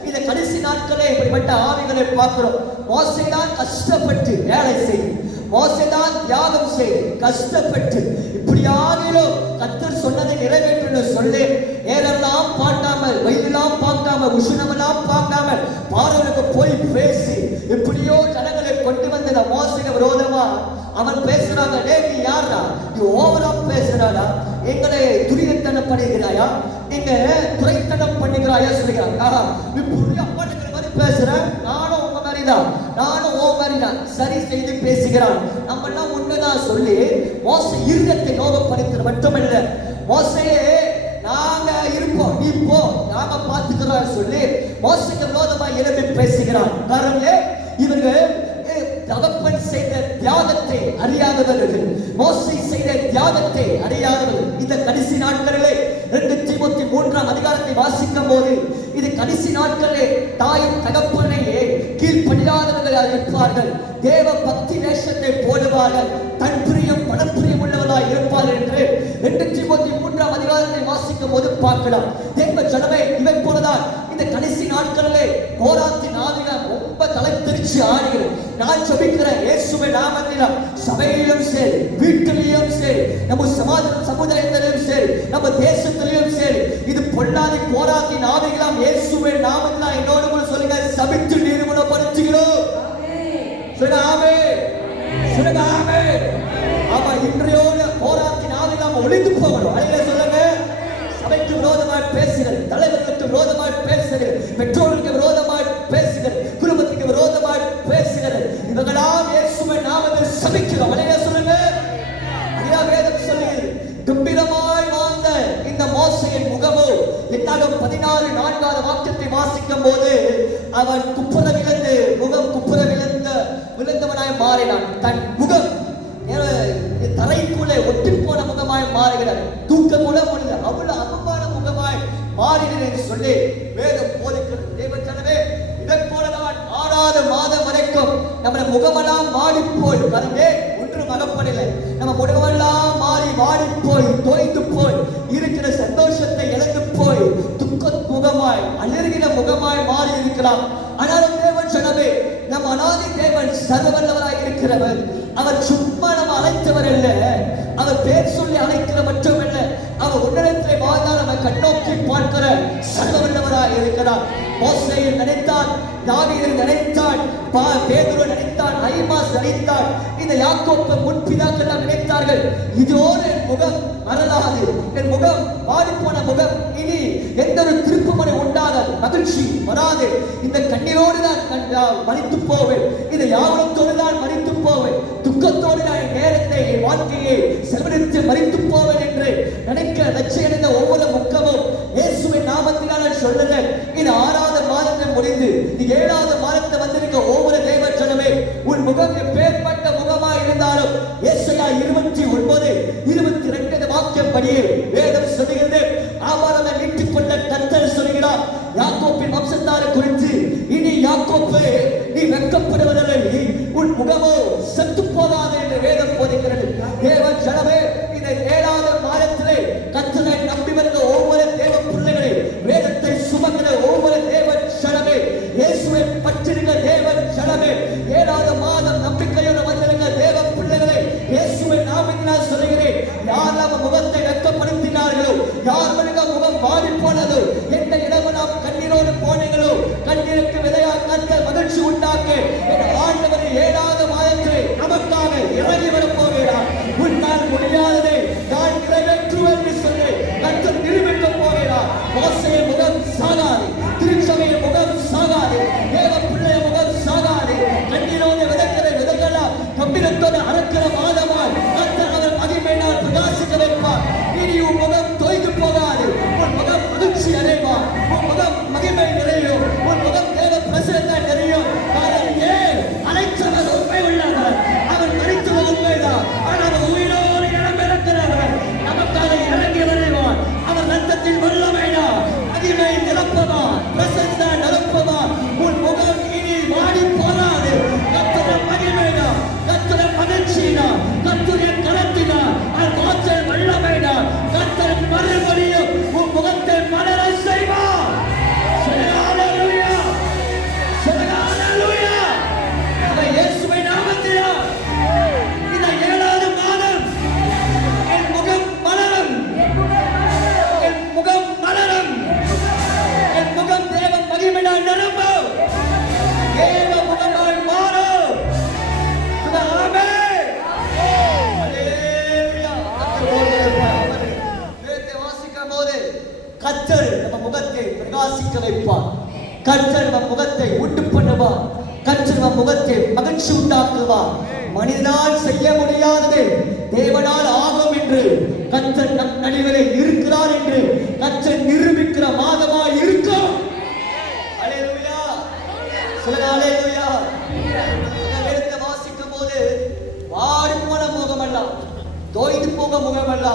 இந்த கடைசி நாட்களே இப்படிப்பட்ட ஆவிகளை பார்க்கிறோம். மோசைதான் கஷ்டப்பட்டு வேலை செய்யும், மோசைதான் தியாகம் செய்து கஷ்டப்பட்டு இப்படியாகிலும் கர்த்தர் சொன்னதை நிறைவேற்ற சொல்லி நேரெல்லாம் பார்க்காமல், வெயிலெல்லாம் பார்க்காமல், உஷ்ணமெல்லாம் பார்க்காமல் பார்வனுக்கு போய் பேசி இப்படியோ ஜனங்களை கொண்டு வந்த மோசைக்கு விரோதமா அவன் பேசுறாங்க. நீ யாரா, நீ ஓவரா பேசுறாடா, எங்களை துரியத்தனம் பண்ணுகிறாயா, நீங்க துறைத்தனம் பண்ணுகிறாயா சொல்லுகிறாங்க. இப்படி அப்பாட்டுக்கிற மாதிரி பேசுறேன், நானும் உங்க மாதிரிதான், நானும் ஓ மாதிரிதான் சரி செய்து பேசுகிறான். நம்ம எல்லாம் ஒண்ணுதான் சொல்லி மோசை இருதயத்தை நோகப்படுத்துறது மட்டுமல்ல, மோசையே நாங்க இருப்போம், நீ போ, நாம பார்த்துக்கிறோம் சொல்லி மோசைக்கு விரோதமா எழுப்பி பேசுகிறான். காரணம் இவர்கள் தகப்பன் செய்த தியாகத்தை அறியாதவர்கள், மோசை செய்த தியாகத்தை அறியாதவர்கள். இந்த கடைசி நாட்களிலே 2 தீமோத்தேயு 3ஆம் அதிகாரத்தை வாசிக்கும் போது இது கடைசி நாட்களிலே தாயும் தகப்பனையே கீழ்ப்படியாதவர்கள் இருப்பார்கள், தேவ பக்தி வேஷத்தை போடுவார்கள், தன் பிரியம் பணப்பிரியம் உள்ளவர்களாய் இருப்பார்கள் என்று 2 தீமோத்தேயு 3ஆம் அதிகாரத்தை வாசிக்கும் போது பார்க்கலாம். தேவ ஜனமே, இவை போலதான் இந்த கடைசி நாட்களிலே கோராத்தின் ஆவிகள் ரொம்ப தலைத்திருச்சு ஆடுகிறது. நான் ஜெபிக்கிற இயேசுவின் நாமத்தினால் சபையிலும் சரி, வீட்டிலும் சரி, நம்ம சமுதாயத்திலும் சரி, நம்ம தேசத்திலும் சரி, இது பொல்லாத கோராத்தின் ஆவிகளாம் இயேசுவின் நாமத்தினால் என்னோடு கூட சொல்லுங்க, சபித்து நிறுவனப்படுத்துகிறோம். ஆமா, இன்றையோடு கோராத்தின் ஆவிகளாம் ஒளிந்து போகணும். அழகா சொல்லுங்க. சபைக்கு விரோதமாய் பேசுகிறது, தலைவர்களுக்கு விரோதமாய் பேசுகிறது, பெற்றோர்களுக்கு விரோதமாய் பேசுகிறது, குடும்பத்துக்கு விரோதமாய் பேசுகிறது, இவங்களாம் இயேசுவின் நாமத்தில் சபிக்கிறோம். அழகா சொல்லுங்க. அழகா வேதம் சொல்லுகிறது, கம்பீரமாய் வாழ்ந்த இந்த மோசையின் முகமோ என்னாகும் 16:4 வாக்கியத்தை வாசிக்கும் போது அவன் குப்புற விழுந்து, முகம் குப்புற விழுந்தவனாய் மாறினான். தன் முகம் தரைக்குள்ளே ஒட்டி போன முகமாய் மாறுகிறார், தூக்க கூட முடியல, அவ்வளவு அகமான முகமாய் மாறினேன் என்று சொல்லி வேதம் போதிக்கிறது. தேவஜனமே, இதை போலதான் 6வது மாதம் வரைக்கும் நம்ம முகமெல்லாம் மாறி போய் கருவே ஒன்றும் அகப்படலை, நம்ம முகமெல்லாம் மாறி வாடி போய் தோய்ந்து போய் இருக்கிற சந்தோஷத்தை இழந்து போய் துக்க முகமாய் அலறுகிற முகமாய் மாறி இருக்கலாம். ஆனாலும் தேவன் ஜனமே, நம் அநாதி தேவன் சர்வவல்லவராய் இருக்கிறவர். அவர் சும்மா நம்ம அழைத்தவர் அல்ல, அவர் பேர் சொல்லி அழைக்கிற மட்டுமல்ல, அவர் உன்னதத்திலே வாழ்ந்தால் நம்ம கண்ணோக்கி பார்க்கிற சர்வவல்லவராய் இருக்கிறார். மோசேயை நினைத்தான், தாவீதை நினைத்தான், பேதுரு நினைத்தான், ஐமாஸ் நினைத்தான், இந்த யாக்கோபு முன்பிதாக்கள் நினைத்தார்கள், இதோடு என் முகம் மறலாது, என் முகம் மாறிப்போன முகம், இனி எந்த ஒரு திருப்புமுனை உண்டாகாது, மகிழ்ச்சி வராது, இந்த கண்ணீரோடு தான் மறித்து போவேன், இந்த யாவரத்தோடு தான் மறித்து போவேன், துக்கத்தோடு நான் நேரத்தை என் வாழ்க்கையை செலவழித்து மறித்து போவேன் என்று நினைக்க லட்சியடைந்த ஒவ்வொரு முக்கமும் இயேசுவின் நாமத்தினால சொல்லுங்கள். இது 6வது மாதத்தை முடிந்து 7வது மாதத்தை வந்திருக்க ஒவ்வொரு தேவ ஜனமே, உன் முகம் எப்பேற்பட்ட முகமாய் இருந்தாலும் ஏசாயா 29:22 வாக்கியம் படியே வேதம் சொல்லுகிறது. ஆமாரமை நீட்டிக் கொண்ட கர்த்தர் சொல்கிறார் யாக்கோப்பின் வம்சத்தாரை குறித்து, இனி யாக்கோப்பே நீ வெட்கப்படுவதில்லை, உன் முகமோ செத்து போகாது என்று வேதம் போதிக்கிறது. தேவ ஜனமே, இந்த 7வது மாதத்திலே கர்த்தரை நம்பி வருகிற ஒவ்வொரு தேவ பிள்ளைகளே, வேதத்தை சுமக்கிற ஒவ்வொரு தேவ ஜனமே, இயேசுவை பற்றிருக்கிற தேவ ஜனமே, 7வது மாதம் நம்பிக்கையோடு வந்திருக்கிற தேவ பிள்ளைகளே, இயேசுவை நாமத்தினால் சொல்கிறேன். யார் நம்ம முகத்தை வெட்கப்படுத்தினார்களோ, யார் முகம் வாடி போனதோ, எந்த இடமும் நாம் கண்ணீரோடு போனீங்களோ, கண்ணீருக்கு விதையா கர்த்தர் மகிழ்ச்சி உண்டாக்க ஆண்டவர் 7வது மாதத்திலே நமக்காக இறங்கி வரப் போகிறார். உன்னால் முடியாததை நான் நிறைவேற்றுவேன் என்று சொல்லி கர்த்தர் நிரூபிக்கப் போகிறார். மோசேயின் முகம் சாகாது, திருச்சபையின் முகம் சாகாது, தேவ பிள்ளை முகம் சாகாது. கண்ணீரோடு விதைக்கிற விதைகளா கம்பீரத்தோடு அறுக்கிற மாதமாய் கர்த்தர் அவர் மகிமையினால் பிரகாசிக்க வைப்பார். இனி உன் முகம் தொய்ந்து போகாது, உன் முகம் மகிழ்ச்சி அடைவார், உன் முகம் மகிமை நிறையும், உன் முகம் தேவ பிரசன்னத்தை நிறையும். ஏன் அழைத்தவர் உண்மை உள்ளவர், அவர் மரித்தவர் உண்மைதான், ஆனால் அவர் உயிரோடு இடம் இறக்கிறவர், நமக்காக இறங்கி வருவார். அவர் ரத்தத்தில் வல்லமையா மகிமை நிரப்பவார், பிரசன்ன நிரப்பவார். உன் முகம் இனி வாடி போகாது. கர்த்தர் மகிமையா, கர்த்தர் மகிழ்ச்சியா, கர்த்தர் கரத்தினா, அவர் வார்த்தை வல்லமையா, கர்த்தர் மறுபடியும் உன் முகத்தை மலர செய்வார். இயேசுவை நாமத்தினால் இந்த 7வது மாதம் என் முகம் மலரும், என் முகம் மலரும், என் முகம் தேவ மகிமையால் நிரம்பும், தேவ முகமாய் மாறும். ஆமென். அல்லேலூயா. வேதத்தை வாசிக்கும் போது கர்த்தர் நம்ம முகத்தை பிரகாசிக்க வைப்பார். கர்த்தர் நம்ம முகத்தை உண்டு பண்ணுவார். கர்த்தர் நம்ம முகத்தை மகிழ்ச்சி உண்டாக்குவார். மனிதனால் செய்ய முடியாதது தேவனால் ஆகும் என்று கர்த்தர் நம் நடுவிலே இருக்கிறார் என்று கர்த்தர் நிரூபிக்கிற மாதமாய் இருக்கும். அல்லேலூயா. சொல்லுங்க அல்லேலூயா. வேதத்தை வாசிக்கும் போது வாடி போன முகமல்ல, தோய்ந்து போக முகமல்ல,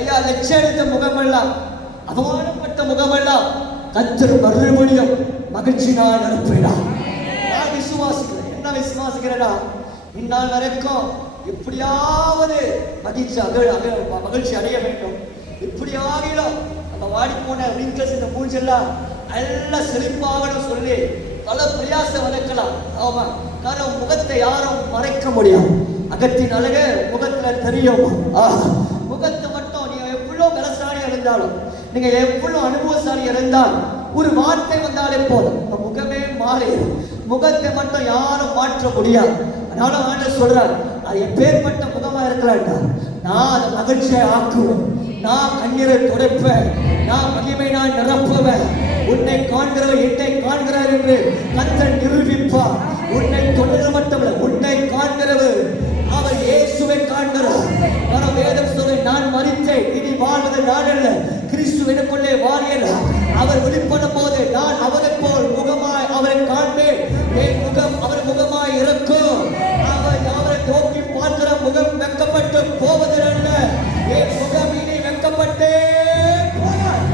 ஐயா லட்செடுத்த முகமல்ல, அவமானப்பட்ட முகமல்ல, கர்த்தர் மறுபடியும் மகிழ்ச்சினால் அனுப்பினார். நான் விசுவாசிக்கிறேன். என்ன விசுவாசிக்கிறேனா, இந்நாள் வரைக்கும் எப்படியாவது மகிழ்ச்சி அடைய வேண்டும். இப்படியாகிலும் நம்ம வாடி போன ரிங்கல்ஸ் இந்த மூஞ்செல்லாம் எல்லாம் செழிப்பாகணும் சொல்லி பல பிரயாசம் வளர்க்கலாம். ஆமா, காரணம் முகத்தை யாரும் மறைக்க முடியும். அகத்தின் அழகு முகத்துல தெரியும். முகத்தை மட்டும் நீங்க எவ்வளவு பலசாலி இருந்தாலும், நீங்க எவ்வளவு அனுபவசாலி இருந்தால், ஒரு வார்த்தை வந்தாலே போதும் முகமே மாறிடும். முகத்தை மட்டும் யாரும் மாற்ற முடியாது. அதனால ஆண்டவர் சொல்றார், அது எப்பேற்பட்ட முகமா இருக்கலாம்டா, நான் அதை மகிழ்ச்சியை ஆக்குவேன், நான் கண்ணீரை துடைப்பேன், நான் மகிமை நான் நிரப்புவேன். உன்னை காண்கிறவர் என்னை காண்கிறார் என்று கர்த்தர் நிரூபிப்பார். உன்னை தொடர மட்டுமல்ல, உன்னை காண்கிறவர் அவர் இயேசுவை காண்கிறார். வேதம் சொல்ல, நான் மரித்தேன், இனி வாழ்வது நான் அல்ல, கிறிஸ்து எனக்குள்ளே வாழ்கிறார். அவர் வெளிப்படும் போது நான் அவரை போல் முகமாய் அவரை காண்பேன். என் முகம் அவர் முகமாய் இருக்கும். அவரை நோக்கி பார்க்கிற முகம் வெட்கப்பட்டு போவதல்ல, என் முகம் இனி வெட்கப்பட்டே போகாது.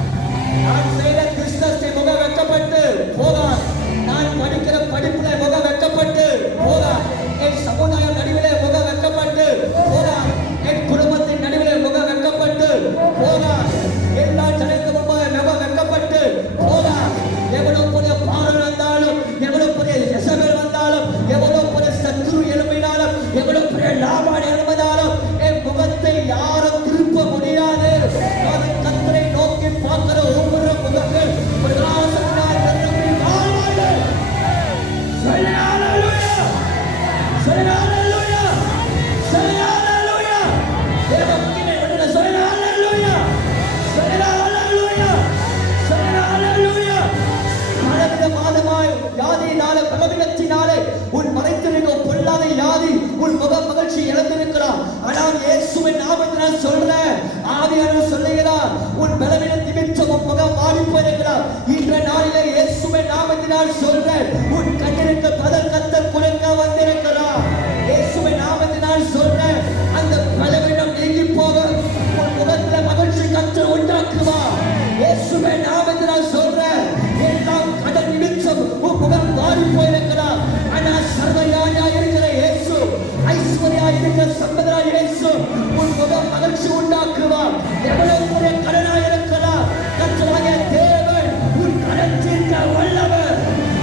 நான் செய்த கிறிஸ்தத்தை முகம் வெட்கப்பட்டு போகாது. நான் படிக்கிற படிப்புல முகம் வெட்கப்பட்டு போகாது. என் சமுதாயம் நடுவிலே முகம் வெட்கப்பட்டு போகாது. என் குடும்பத்தின் நடுவிலே முகம் வெட்கப்பட்டு போகாது. எல்லா ஜனங்களுக்கு முகம் வெட்கப்பட்டு போகாது. எவ்வளவு பெரிய பாரல் வந்தாலும், எவ்வளவு பெரிய எசபேல் வந்தாலும், எவ்வளவு பெரிய சத்துரு எழுப்பினாலும், எவ்வளவு பெரிய லாபான் எழுப்பினாலும் என் முகத்தை யாரும் திருப்ப முடியாது. கர்த்தரை நோக்கி பார்க்கிற ஒவ்வொரு முகங்கள் பிரகாசத்தினால் நிரம்பி வாழ்வார்கள். ஹல்லேலூயா, ஹல்லேலூயா, ஹல்லேலூயா. தேவனுக்கே விடுதலை. ஹல்லேலூயா, ஹல்லேலூயா, ஹல்லேலூயா. பலவித மாதமாய் வியாதியினாலே, பலவிதத்தினாலே உன் மறைத்திருக்கும் பொல்லாத வியாதி உன் முகம் மகிழ்ச்சி இழந்திருக்கலாம். ஆனால் இயேசுவின் நாமத்தினால் சொல்றேன், ஆவியானவர் சொல்லுகிறார், உன் பலவீனம் நிமித்தம் உன் முகம் மாறி போயிருக்கலாம். இன்றைய நாளிலே இயேசுவின் நாமத்தினால் சொல்றேன், உன் கண்ணிற்கு பதல் கத்தர் குறைக்க வந்திருக்கிறார். இயேசுவின் நாமத்தினால் சொல்றேன், அந்த பலவீனம் நீங்கி போக உன் முகத்துல மகிழ்ச்சி கத்தர் உண்டாக்குவார். இயேசுவின் நாமத்தினால் சொல்றேன், எல்லாம் கடன் நிமித்தம் உன் முகம் மாறி போயிருக்கலாம். ஆனால் சர்வயானியா இருக்கிற இயேசு, ஐஸ்வர்யா இருக்கிற சம்பதரா இயேசு உன் முகம் மகிழ்ச்சி உண்டாக்குவார். எவ்வளவு பெரிய கடனாக இருக்கலாம், கர்த்தராகிய தேவன் உன் கடன் தீர்க்க வல்லவர்,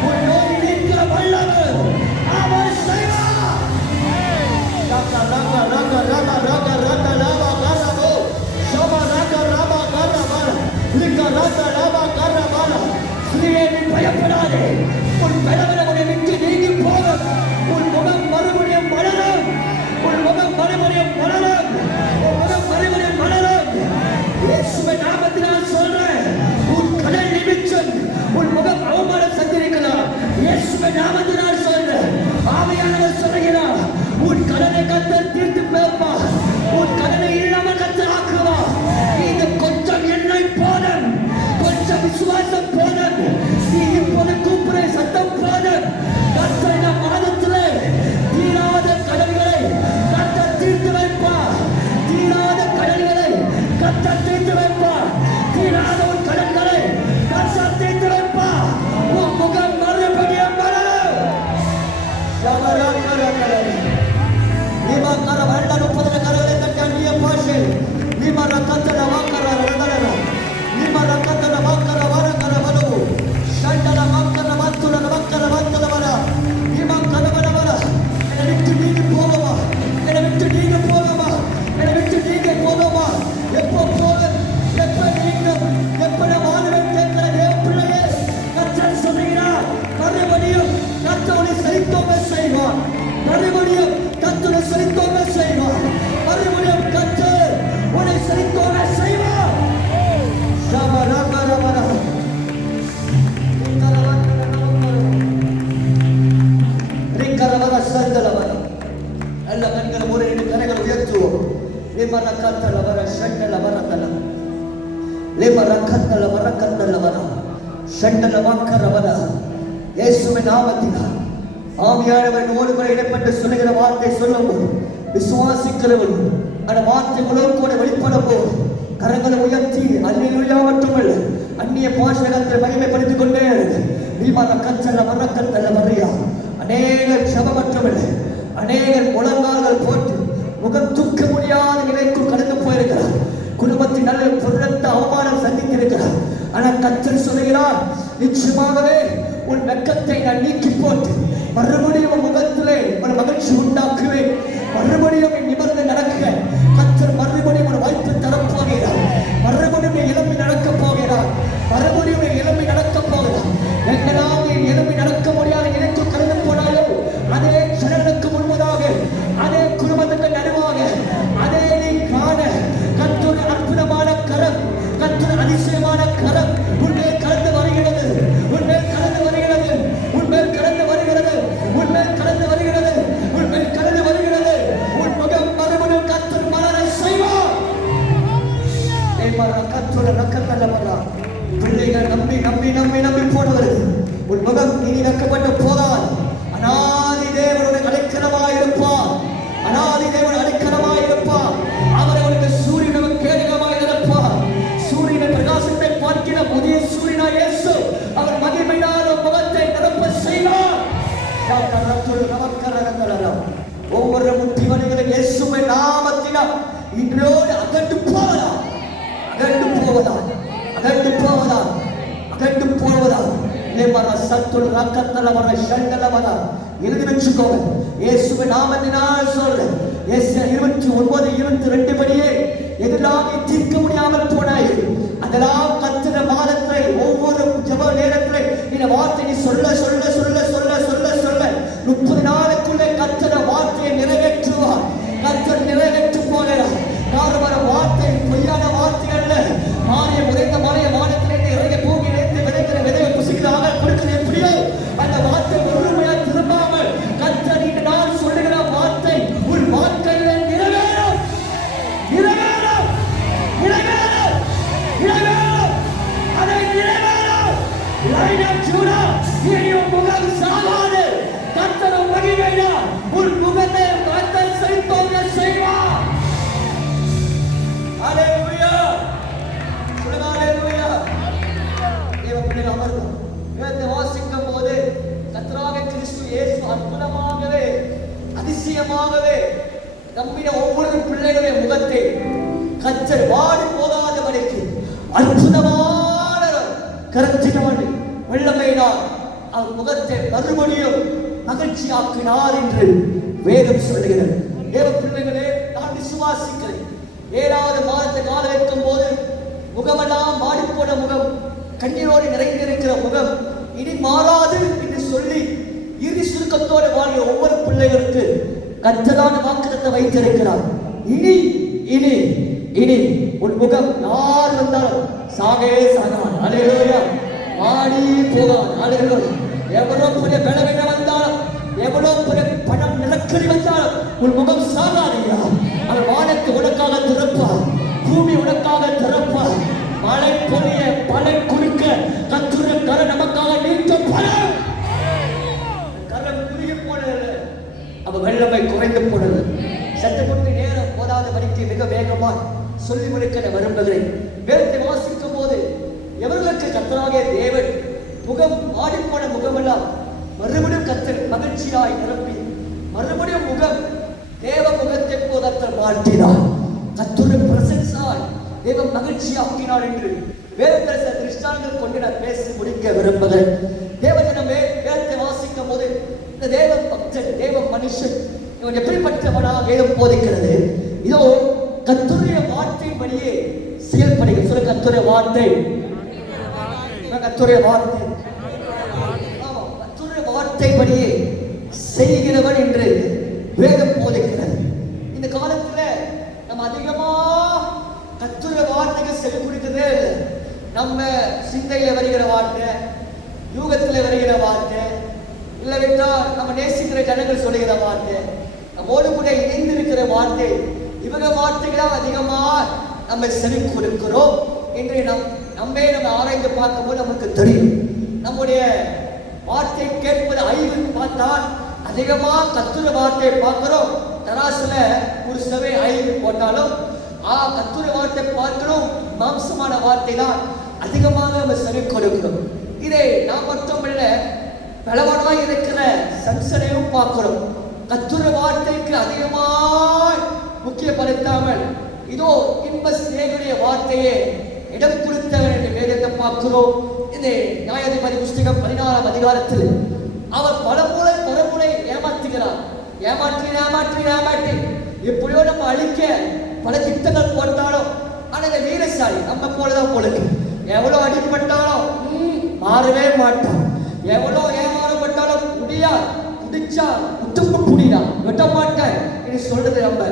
உன் நோய் நீக்க வல்லவர். அவர் செய்வார். ராகா ராகா ராகா ராகா ராகா ராகா ராகா ராகா சோமா ராகா ராகா ராகா ராகா லிகா ராகா ராகா ராகா ராகா. ஸ்ரீயே, நீ பயப்படாதே, உன் பலவீனம் உன்னை விட்டு நீங்கி போகும். உன் முகம் மறுபடியும் மலரும், உன் முகம் மறுபடியும் மலரும், உன் முகம் மறுபடியும் மலரும். இயேசுவின் நாமத்தினால் சொல்றேன், உன் கடல் நிமித்தம் உன் முகம் அவமானம் சந்திருக்கலாம். இயேசுவின் நாமத்தினால் சொல்றேன், ஆவியானவர் சொல்லுகிறார், உன் கடனை கத்தர் தீர்த்து வைப்பார், உன் கடனை இல்லாமல் கத்தர் ஆக்குவார். இது கொஞ்சம் எண்ணெய் போதும், கொஞ்சம் விசுவாசம் போதும், நீ இப்போது கூப்பிட சத்தம் போதும். கர்த்தர் இந்த மாதத்திலே தீராத கடன்களை கர்த்தர் தீர்த்து வைப்பார். தீராத கடன்களை கர்த்தர் தீர்த்து வைப்பார். தீராத உன் கடன்களை கர்த்தர் தீர்த்து வைப்பார். உன் முகம் மறுபடியும் மலரும். நீமாக்கர வருட 30 கரங்களை தட்டி அந்நிய பாஷை நீமர கத்தட வாக்கர ரதன நீமர கத்தட வாக்கர வரகர வலு ஷண்டல மக்கர வத்துல மக்கர வத்துல வர நீமாக்கர வர வர என்னை விட்டு நீங்க போகவா, என்னை விட்டு நீங்க போகவா, என்னை விட்டு நீங்க போகவா. எப்போ போக, எப்ப நீங்க, எப்ப வாழ்வன் கேட்கிற தேவ பிள்ளையே, கர்த்தர் சொல்லுகிறார், மறுபடியும் கர்த்தரை சரித்தோங்க செய்வார். மறுபடியும் கர்த்தரை சரித்தோங்க செய்வார். மறுபடியும் கர்த்தர் உன்னை சரித்தோங்க செய்வார். ಎಲ್ಲ ಕಣ್ಗಳ ಮೂರೆ ಕರೆಗಳು ಎತ್ತುವ ನಿಮ್ಮ ರಕ್ಕತ್ತಲ ವರ ಷಂಡಲ ವರತಲ ನಿಮ್ಮ ರಕ್ಕತ್ತಲ ವರಕತ್ತಲ ವರ ஷண்டல வாக்கர வர. இயேசுவின் நாமத்தினால் ஆவியானவர் ஒருவரை இடப்பட்டு சொல்லுகிற வார்த்தை சொல்லும்போது விசுவாசிக்கிறவர்கள் அந்த வார்த்தை உலகம் கூட வெளிப்படும் போது கரங்களை உயர்த்தி அல்லேலூயா மட்டுமல்ல அந்நிய பாஷைகளை மகிமைப்படுத்திக் கொண்டே இருக்கு. நீமர கச்சல மரக்கத்தல வரையா அநேகர் ஜெபம் மட்டுமல்ல, அநேகர் முழங்கால்கள் போட்டு முகம் தூக்க முடியாத நிலைக்குள் கடந்து போயிருக்கிறார். குடும்பத்தின் நல்ல பொருளத்த அவமானம் சந்தித்திருக்கிறார். ஆனால் கர்த்தர் சொல்லுகிறார், நிச்சயமாகவே உன் வெட்கத்தை நான் நீக்கி போட்டு மறுபடியும் முகத்திலே ஒரு மகிழ்ச்சி உண்டாக்குவேன். மறுபடியும் நிமிர்ந்து நடக்க கர்த்தர் மறுபடியும் ஒரு வாய்ப்பு தரப்போகிறார். மறுபடியும் இளம்பி நடக்க போகிறார். மறுபடியும் இளம்பி நடக்க போகிறார். எங்கெல்லாம் இளம்பி நடக்க முடியாத நினைத்து கடந்து போனாலோ அதே சடலுக்கு முன்பதாக, அதே குடும்பத்துக்கு நடுவாக, அதே நீ காண கர்த்தர் அற்புதமான கரம், கர்த்தர் அதிசயமான கரம் உன்மேல் கடந்து வருகிறது, உன்மேல் கடந்து வருகிறது, உன்மேல் கடந்து வருகிறது, உன்மேல் கடந்து வருகிறது, உன்மேல் கடந்து வருகிறது. உன் முகம் மறுபடியும் கர்த்தர் மலர செய்வார். கர்த்தர் ரக்கத்தல்ல வரா பிள்ளைகள் நம்பி நம்பி நம்பி நம்பி போனவர்கள் உன் முகம் இனி ரக்கப்பட்டு போதால் அநாதி தேவனுடைய அடைக்கலமாயிருப்பார். அநாதி தேவன் அடைக்கலமாயிருப்பார். அவரை உனக்கு சூரியனும் கேடகமாய் நடப்பார். சூரியனை பிரகாசத்தை பார்க்கிற புதிய சூரியனா இயேசு அவர் மகிமையான முகத்தை நிரப்ப செய்வார். ஒவ்வொரு முட்டிவனைகளும் இயேசுவின் நாமத்தினால் இன்றோடு அகண்டு போவதா, அகண்டு போவதா, அகண்டு போவதா, அகண்டு போவதா. சத்துள் ரக்கத்தல வர ஷண்டல வர எழுதி வச்சுக்கோங்க. இயேசுவின் நாமத்தினால் சொல்றேன். 29:22 படியே எதெல்லாம் தீர்க்க முடியாமல் போனாய் அதெல்லாம் கத்திர மாதத்தை ஒவ்வொரு ஜெப நேரத்திலே இந்த வார்த்தையை சொல்ல சொல்ல சொல்ல சொல்ல சொல்ல சொல்ல 30 நாளுக்குள்ளே கத்திர வார்த்தையை நிறைவேற்றுவார். கத்தர் நிறைவேற்று போகிறார். காரணம் வார்த்தை பொய்யான வார்த்தை அல்ல. மாறிய உரைந்த மாறிய வானத்திலிருந்து இறங்கிய பூமியிலிருந்து விதைக்கிற விதையை புசிக்கிறாங்க கொடுக்கிறது எப்படியோ அந்த வார்த்தை முழுமையாக திரும்பாமல் கத்தர் இன்று நான் சொல்லுகிற வார்த்தை லைன் ஜூடா இனி உன் முகம் சாகாது. கர்த்தர் மகிமையினால் உன் முகத்தை கர்த்தர் செழித்தோங்க செய்வார். ஹalleluya. சொல்லுங்க ஹalleluya. தேவ பிள்ளைகள் அமர்ந்து வேதத்தை வாசிக்கும் போது கர்த்தராகிய கிறிஸ்து இயேசு அற்புதமாகவே அதிசயமாகவே நம்முடைய ஒவ்வொரு பிள்ளைகளுடைய முகத்தை கர்த்தர் வாடி போகாதபடிக்கு அற்புதமான கரத்தினால் வெள்ளமையினால் அவர் முகத்தை மறுபடியும் மகிழ்ச்சியாக்கினார் என்று வேதம் சொல்லுகிறது. தேவ பிள்ளைகளே, நான் விசுவாசிக்கிறேன். 7வது மாதத்தை கால வைக்கும் போது முகமெல்லாம் மாடிப்போன முகம், கண்ணீரோடு நிறைந்திருக்கிற முகம் இனி மாறாது என்று சொல்லி இறுதி சுருக்கத்தோடு வாழ்கிற ஒவ்வொரு பிள்ளைகளுக்கு கர்த்தரான வாக்குத்தத்தத்தை வைத்திருக்கிறார். இனி இனி இனி உன் முகம் யார் வந்தாலும் சாகவே சாகான். ஹalleluya. மாடி போகான். ஹalleluya. எவ்வளவு பெரிய பலவீன வந்தாலும், எவ்வளவு பெரிய பணம் நிலக்கரி வந்தாலும் உன் முகம் சாகாதையா. அவர் வானத்தை உனக்காக திறப்பார், பூமி உனக்காக திறப்பார். மழை பொழிய பலன் கொடுக்க கர்த்தருடைய கரம் நமக்காக நீண்ட பலன். கரம் குறுகி போனது, அவ வெள்ளமை குறைந்து போனது. சற்று கொண்டு நேரம் போதாத வரைக்கு மிக வேகமாக சொல்லி முடிக்க விரும்புகிறேன். வேதத்தை வாசிக்கும் போது எவர்களுக்கு கர்த்தராகிய தேவன் முகம் மாடிப்போன முகமெல்லாம் மறுபடியும் கர்த்தர் மகிழ்ச்சியாய் நிரப்பி மறுபடியும் முகம் தேவ முகத்தை போதத்தில் மாற்றினார். கர்த்தருடைய பிரசன்ஸால் தேவ மகிழ்ச்சியாக்கினார் என்று வேதத்தில் சில திருஷ்டாந்தங்கள் கொண்டு நான் பேசி முடிக்க விரும்புகிறேன். தேவஜனமே, வேதத்தை வாசிக்கும் போது இந்த தேவ பக்தன், தேவ மனுஷன் இவன் எப்படிப்பட்டவனாக வேதம் போதிக்கிறது. இதோ கர்த்தருடைய வார்த்தையின்படியே செயல்படுகிறது. சொல்ல கர்த்தருடைய வார்த்தை, கர்த்தருடைய வார்த்தை, கர்த்தருடைய வார்த்தையின்படியே செய்கிறவன் என்று வேதம் போதிக்கிறது. இந்த காலத்துல நம்ம அதிகமா கர்த்தருடைய வார்த்தைகள் செவி கொடுக்கிறதே இல்லை. நம்ம சிந்தையில வருகிற வார்த்தை, யூகத்துல வருகிற வார்த்தை, இல்லவிட்டால் நம்ம நேசிக்கிற ஜனங்கள் சொல்லுகிற வார்த்தை, நம்மோடு கூட இணைந்திருக்கிற வார்த்தை, இவங்க வார்த்தைகளால் அதிகமா நம்ம செவி கொடுக்கிறோம் என்று நம்ம ஆராய்ந்து பார்க்கும்போது நமக்கு தெரியும். நம்முடைய வார்த்தை கேட்பது ஐந்து பார்த்தால் அதிகமா கர்த்தருடைய வார்த்தையை பார்க்கிறோம். தராசுல ஒரு சபை ஐந்து போட்டாலும் கர்த்தருடைய வார்த்தை பார்க்கிறோம். மாம்சமான வார்த்தை தான் அதிகமாக நம்ம செவி கொடுக்கிறோம். இதை நாம் மட்டுமல்ல, பலவனாய் இருக்கிற சம்சனையும் பார்க்கிறோம். கர்த்தருடைய வார்த்தைக்கு அதிகமாய் முக்கியப்படுத்தாமல் இதோ இன்ப சிநேகனுடைய வார்த்தையே இடம் கொடுத்தவன் என்று வேதத்தை பார்க்கிறோம். இந்த நியாயாதிபதி புஸ்தகம் 14ஆம் அதிகாரத்தில் அவர் பலமுறை ஏமாற்றுகிறார். ஏமாற்றி எப்படியோ நம்ம அழிக்க பல திட்டங்கள் போட்டாலும் ஆனால் வீரசாலி நம்ம போலதான் போலுக்கு. எவ்வளவு அடிப்பட்டாலும் மாறவே மாட்டான். எவ்வளவு ஏமாறப்பட்டாலும் முடியாது. முடிச்சா முட்டுக்கு புடிடா வெட்ட மாட்டேன் என்று சொல்றது நம்ம.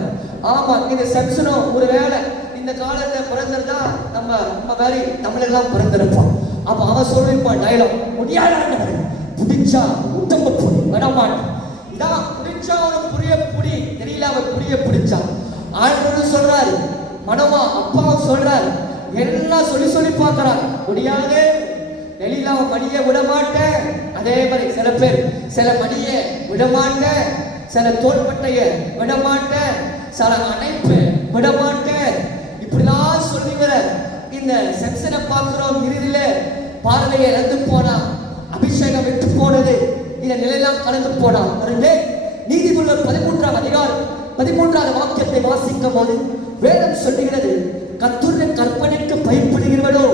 ஆமா, இந்த சம்சனம் ஒரு வேலை இந்த காலத்துல பிறந்திருந்தா நம்ம மாதிரி தமிழெல்லாம் பிறந்திருப்போம். அப்ப அவன் சொல்லிருப்பான் டைலாக், முடியாத புடிச்சா முட்டம்பு புடி விட மாட்டான். இதான் புடிச்சா அவனுக்கு புரிய புடி தெரியல, அவன் புரிய பிடிச்சான். ஆண்டவரும் சொல்றாரு, மனமா அப்பாவும் சொல்றாரு, எல்லாம் சொல்லி பார்க்கிறார். முடியாது, வெளியில அவன் மணியை விட மாட்டேன். அதே மாதிரி சில பேர் சில மணியை விட மாட்டேன், சில தோள்பட்டைய விட மாட்டேன், சில அணைப்பு விட மாட்டேன், இப்படிலாம் சொல்லுகிற இந்த செக்ஷனை பார்க்கிறோம். இறுதியில பார்வையை இழந்து போனா, அபிஷேகம் விட்டு போனது, இந்த நிலையெல்லாம் கலந்து போனா. நீதிமன்றம் 13ஆம் அதிகாரம் 13வது வாக்கியத்தை வாசிக்கும் போது வேதம் சொல்லுகிறது, கர்த்தருடைய கற்பனைக்கு பயப்படுகிறவனோ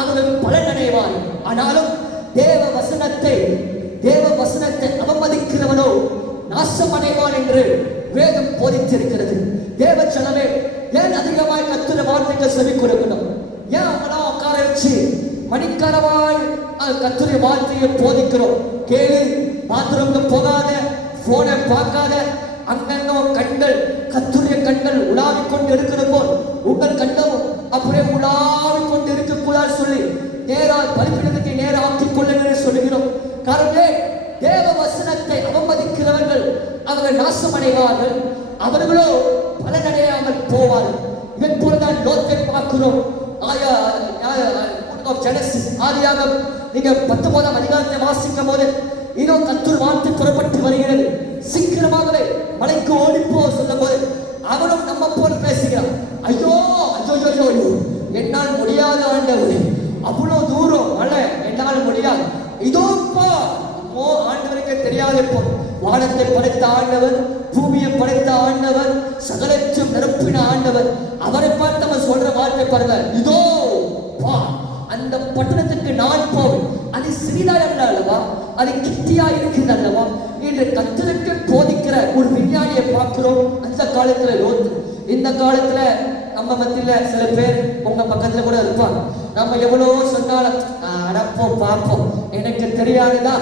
அவன் பலன் அடைவான். ஆனாலும் தேவ வசனத்தை அவமதிக்கிறவனோ நாசம் அடைவான் என்று வேதம் போதித்திருக்கிறது. தேவ ஜனமே, ஏன் அதிகமாய் கர்த்தருடைய வார்த்தைகள் செவி கொடுக்கணும்? ஏன் அவங்களாம் உட்கார வச்சு மணிக்கணவாய் கர்த்தருடைய வார்த்தையை போதிக்கிறோம்? கேளு, பாத்ரூம்க்கு போகாத, போனை பார்க்காத, அங்கங்க கண்கள் கர்த்தருடைய கண்கள் உலாவிக் கொண்டு இருக்கிற போல் உங்கள் கண்ணும் அப்படியே உலாவிக் கொண்டு இருக்கக்கூடாது சொல்லி நேராக பலிபீடத்துக்கு நேராக ஆக்கிக் கொள்ளுங்கள் சொல்லுகிறோம். காரணம், தேவ வசனத்தை அவமதிக்கிறவர்கள் அவர்கள் நாசமடைவார்கள், அவர்களோ பலனடையாமல் போவார்கள். இவன் போலதான் லோத்தை பார்க்கிறோம். ஆதியாகமம் நீங்க 19ஆம் அதிகாரத்தை வாசிக்கும் போது இதோ கர்த்தர் வார்த்தை புறப்பட்டு வருகிறது, சீக்கிரமாகவே மலைக்கு ஓடிப்போ சொல்லும் போது அவனும் நம்ம போல பேசுகிறான். ஐயோ ஐயோ ஐயோ ஐயோ, என்னால் முடியாத ஆண்டவரே, அவ்வளவு தூரம் மலை என்னால் முடியாது. இதோப்பா ஆண்டவருக்கு தெரியாது. இப்போ வானத்தை படைத்த ஆண்டவர், பூமியை படைத்த ஆண்டவர், சகலத்தையும் நிரப்பின ஆண்டவர், அவரை பார்த்து நம்ம சொல்ற வார்த்தை பாருங்க, இதோ பா அந்த பட்டணத்துக்கு நான் போவேன். அது சிறிதா அல்லவா, அது கிட்டியா இருக்குது அல்லவா என்று கர்த்தருக்கு போதிக்கிற ஒரு விஞ்ஞானியை பார்க்கிறோம். அந்த காலத்துல லோத்து. இந்த காலத்துல நம்ம மத்தியில சில பேர் உங்க பக்கத்துல கூட இருப்பாங்க. நம்ம எவ்வளவோ சொன்னாலும் அடப்போம் பார்ப்போம், எனக்கு தெரியாததா,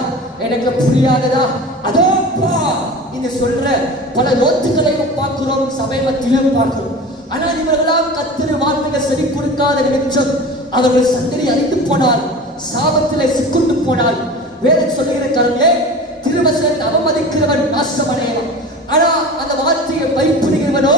எனக்கு புரியாததா, அதோப்பா இது சொல்ற பல லோத்துக்களையும் பார்க்கிறோம், சபை மத்தியிலும் பார்க்கிறோம். ஆனால் இவர்களாம் கர்த்தர் வார்த்தைகள் செவி கொடுக்காத நிமிஷம் அவர்கள் சந்ததி அழிந்து போனால், சாபத்திலே சிக்குண்டு போனால், வேதம் சொல்லுகிற காரணமே திருவசனத்தை அவமதிக்கிறவன் நாசமடையலாம். ஆனா அந்த வார்த்தையை பயப்படுகிறவனோ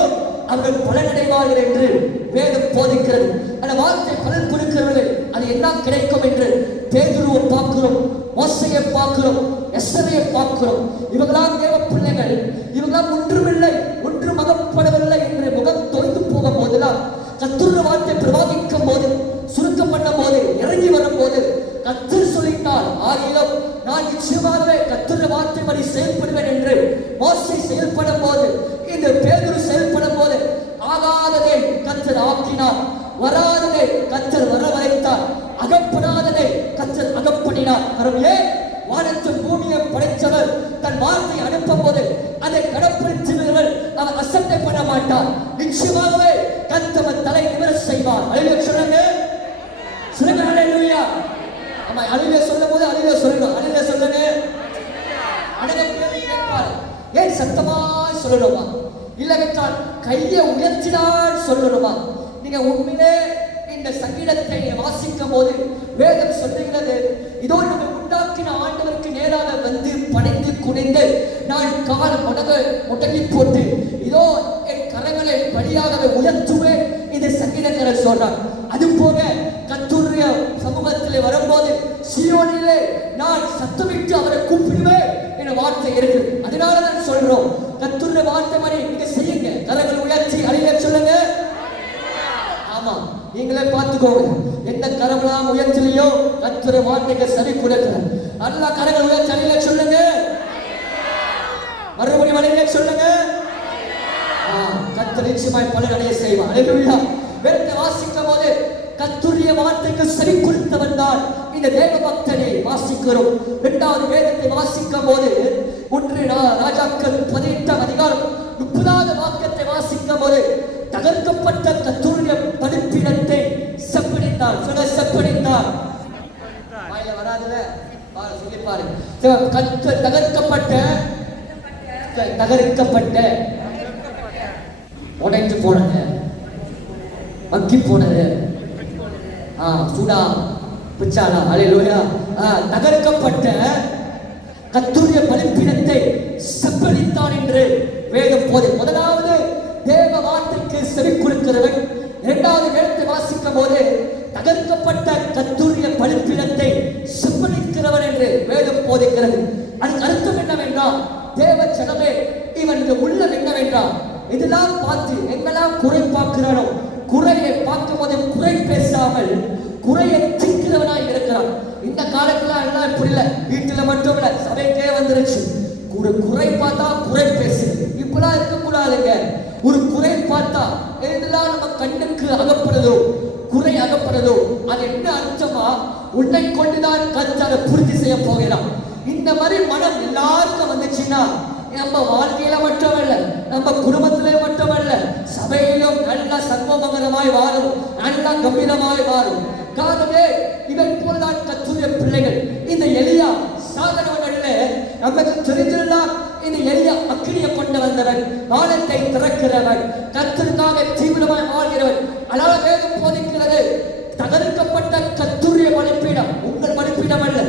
அவர்கள் பலனடைவார்கள் என்று வேதம் போதிக்கிறது. அந்த வார்த்தை பலன் கொடுக்கிறவர்கள் அது என்ன கிடைக்கும் என்று பேதுருவை பார்க்கிறோம், மோசையை பார்க்கிறோம், எஸ்தரையை பார்க்கிறோம். இவங்களாம் தேவ பிள்ளைகள், இவங்களாம் ஒன்றுமில்லை, ஒன்றும் அகப்படவில்லை என்று முகம் தொய்ந்து போகும் போதுதான் கர்த்தருடைய வார்த்தை பிரவாகிக்கும் போது, சுருக்கம் பண்ணும் போது, இறங்கி வரும் போது கர்த்தர் சொல்லிட்டார், ஆகிலும் நான் நிச்சயமாகவே கர்த்தருடைய வார்த்தைப்படி செயல்படுவேன் என்று மோசை செயல்படும் போது, இந்த பேதுரு செயல்படும் போது ஆகாததை கர்த்தர் ஆக்கினார், வராததை கர்த்தர் வரவழைத்தார், அகப்படாததை கர்த்தர் அகப்படினார். ஏன் வானத்து பூமியை படைத்தவர் தன் வார்த்தை அனுப்பும் போது அதை கடைப்பிடித்தவர்கள் அவர் அசட்டை பண்ண மாட்டார். நிச்சயமாகவே கர்த்தர் தலை நிமிர செய்வார். அல்லேலூயா சொல்லுங்க, சொல்லுங்க அல்லேலூயா. ஆமா, அல்லேலூயா சொல்லும் போது அல்லேலூயா சொல்லணும், அல்லேலூயா சொல்லுங்க. கேட்பார், ஏன் சத்தமாய் சொல்லணுமா, இல்லவென்றால் கையை உயர்த்தினால் சொல்லணுமா? நீங்க உண்மையிலே இந்த சங்கீதத்தை வாசிக்கும் போது வேதம் சொல்லுகிறது, இதோ நம்ம உண்டாக்கின ஆண்டவருக்கு நேராக வந்து பணிந்து குனிந்து நான் கால் முடங்கி போட்டு இதோ என் கரங்களை படியாகவே உயர்த்துவேன் இந்த சங்கீதக்காரர் சொல்றார். அது போக கர்த்தருடைய சமூகத்திலே வரும்போது சீயோனிலே நான் சத்தமிட்டு அவரை கூப்பிடுவேன் என்ற வார்த்தை இருக்கு. அதனால நான் சொல்றோம், கர்த்தருடைய வார்த்தை மாதிரி நீங்க செய்யுங்க, கரங்களை உயர்த்தி அல்லேலூயா சொல்லுங்க. ஆமா, நீங்களே பார்த்துக்கோங்க, எந்த கரங்களாம் உயர்த்தலையோ கர்த்தருடைய வார்த்தைக்கு சரி கொடுக்கிறார். அல்லா கரங்கள் உயர்த்தி அல்லேலூயா சொல்லுங்க, மறுபடியும் அல்லேலூயா சொல்லுங்க. கர்த்தர் நிச்சயமாய் பலனடைய செய்வார். அல்லேலூயா. வேதத்தை வாசிக்கும் போது கர்த்தருடைய வார்த்தைக்கு செவி கொடுத்தவன் தான் இந்த தேவ பக்தனை வாசிக்கிறோம். இரண்டாவது வேதத்தை வாசிக்கும் போது 1 ராஜாக்கள் 18ஆம் அதிகாரம் 30வது வாக்கியத்தை வாசிக்கும் போது தகர்க்கப்பட்ட கர்த்தருடைய பலிபீடத்தை செப்பனிட்டார். சொல்ல செப்பனிட்டார், வாயில வராதுல சொல்லி பாருங்க. கர்த்தர் தகர்க்கப்பட்ட உடைஞ்சு போனது, மக்கி போனது, சுடா பிச்சாலா, அல்லேலூயா. தகர்க்கப்பட்ட கர்த்தருடைய பலிபீடத்தை செப்பனித்தான் என்று வேதம் போது. முதலாவது தேவ வார்த்தைக்கு செவி கொடுக்கிறவன், இரண்டாவது வேதத்தை வாசிக்கும் போது தகர்க்கப்பட்ட கர்த்தருடைய பலிபீடத்தை செப்பனிக்கிறவன் என்று வேதம் போதிக்கிறது. அதுக்கு அர்த்தம் என்னவென்றால், தேவ ஜனமே இவன் உள்ளம் என்னவென்றால், இதெல்லாம் பார்த்து எங்கெல்லாம் குறை பார்க்கிறானோ, குறையை பார்க்கும் போது குறை பேசாமல் குறையை தீர்க்கிறவனாய் இருக்கிறான். இந்த காலத்துல எல்லாம் இப்படி இல்லை, வீட்டுல மட்டும் இல்ல, சபைக்கே வந்துருச்சு. ஒரு குறை பார்த்தா குறை பேசு, இப்பெல்லாம் இருக்கக்கூடாதுங்க. ஒரு குறை பார்த்தா எதெல்லாம் நம்ம கண்ணுக்கு அகப்படுதோ, குறை அகப்படுதோ, அது என்ன அர்த்தமா, உன்னை கொண்டுதான் கர்த்தர் பூர்த்தி செய்ய போகிறான். இந்த மாதிரி மனம் எல்லாருக்கும் வந்துச்சுன்னா நம்ம வாழ்க்கையில மட்டுமல்ல, நம்ம குடும்பத்திலே மட்டுமல்ல, சபையிலும் நல்ல சர்வமங்கலமாய் வாழும், நல்ல கம்பீரமாய் வாழும். காரணமே இவை போல்தான் கர்த்தருடைய பிள்ளைகள். இந்த எலியா சாதனவனல்ல, நமக்கு தெரிந்திருந்தால் இந்த எலியா அக்கினியை கொண்டு வந்தவன், வானத்தை திறக்கிறவன், கர்த்தருக்காக தீவிரமாய் வாழ்கிறவன். அதனால வேதம் போதிக்கிறது, தகர்க்கப்பட்ட கர்த்தருடைய பலிபீடம் உங்கள் பலிபீடம் அல்ல,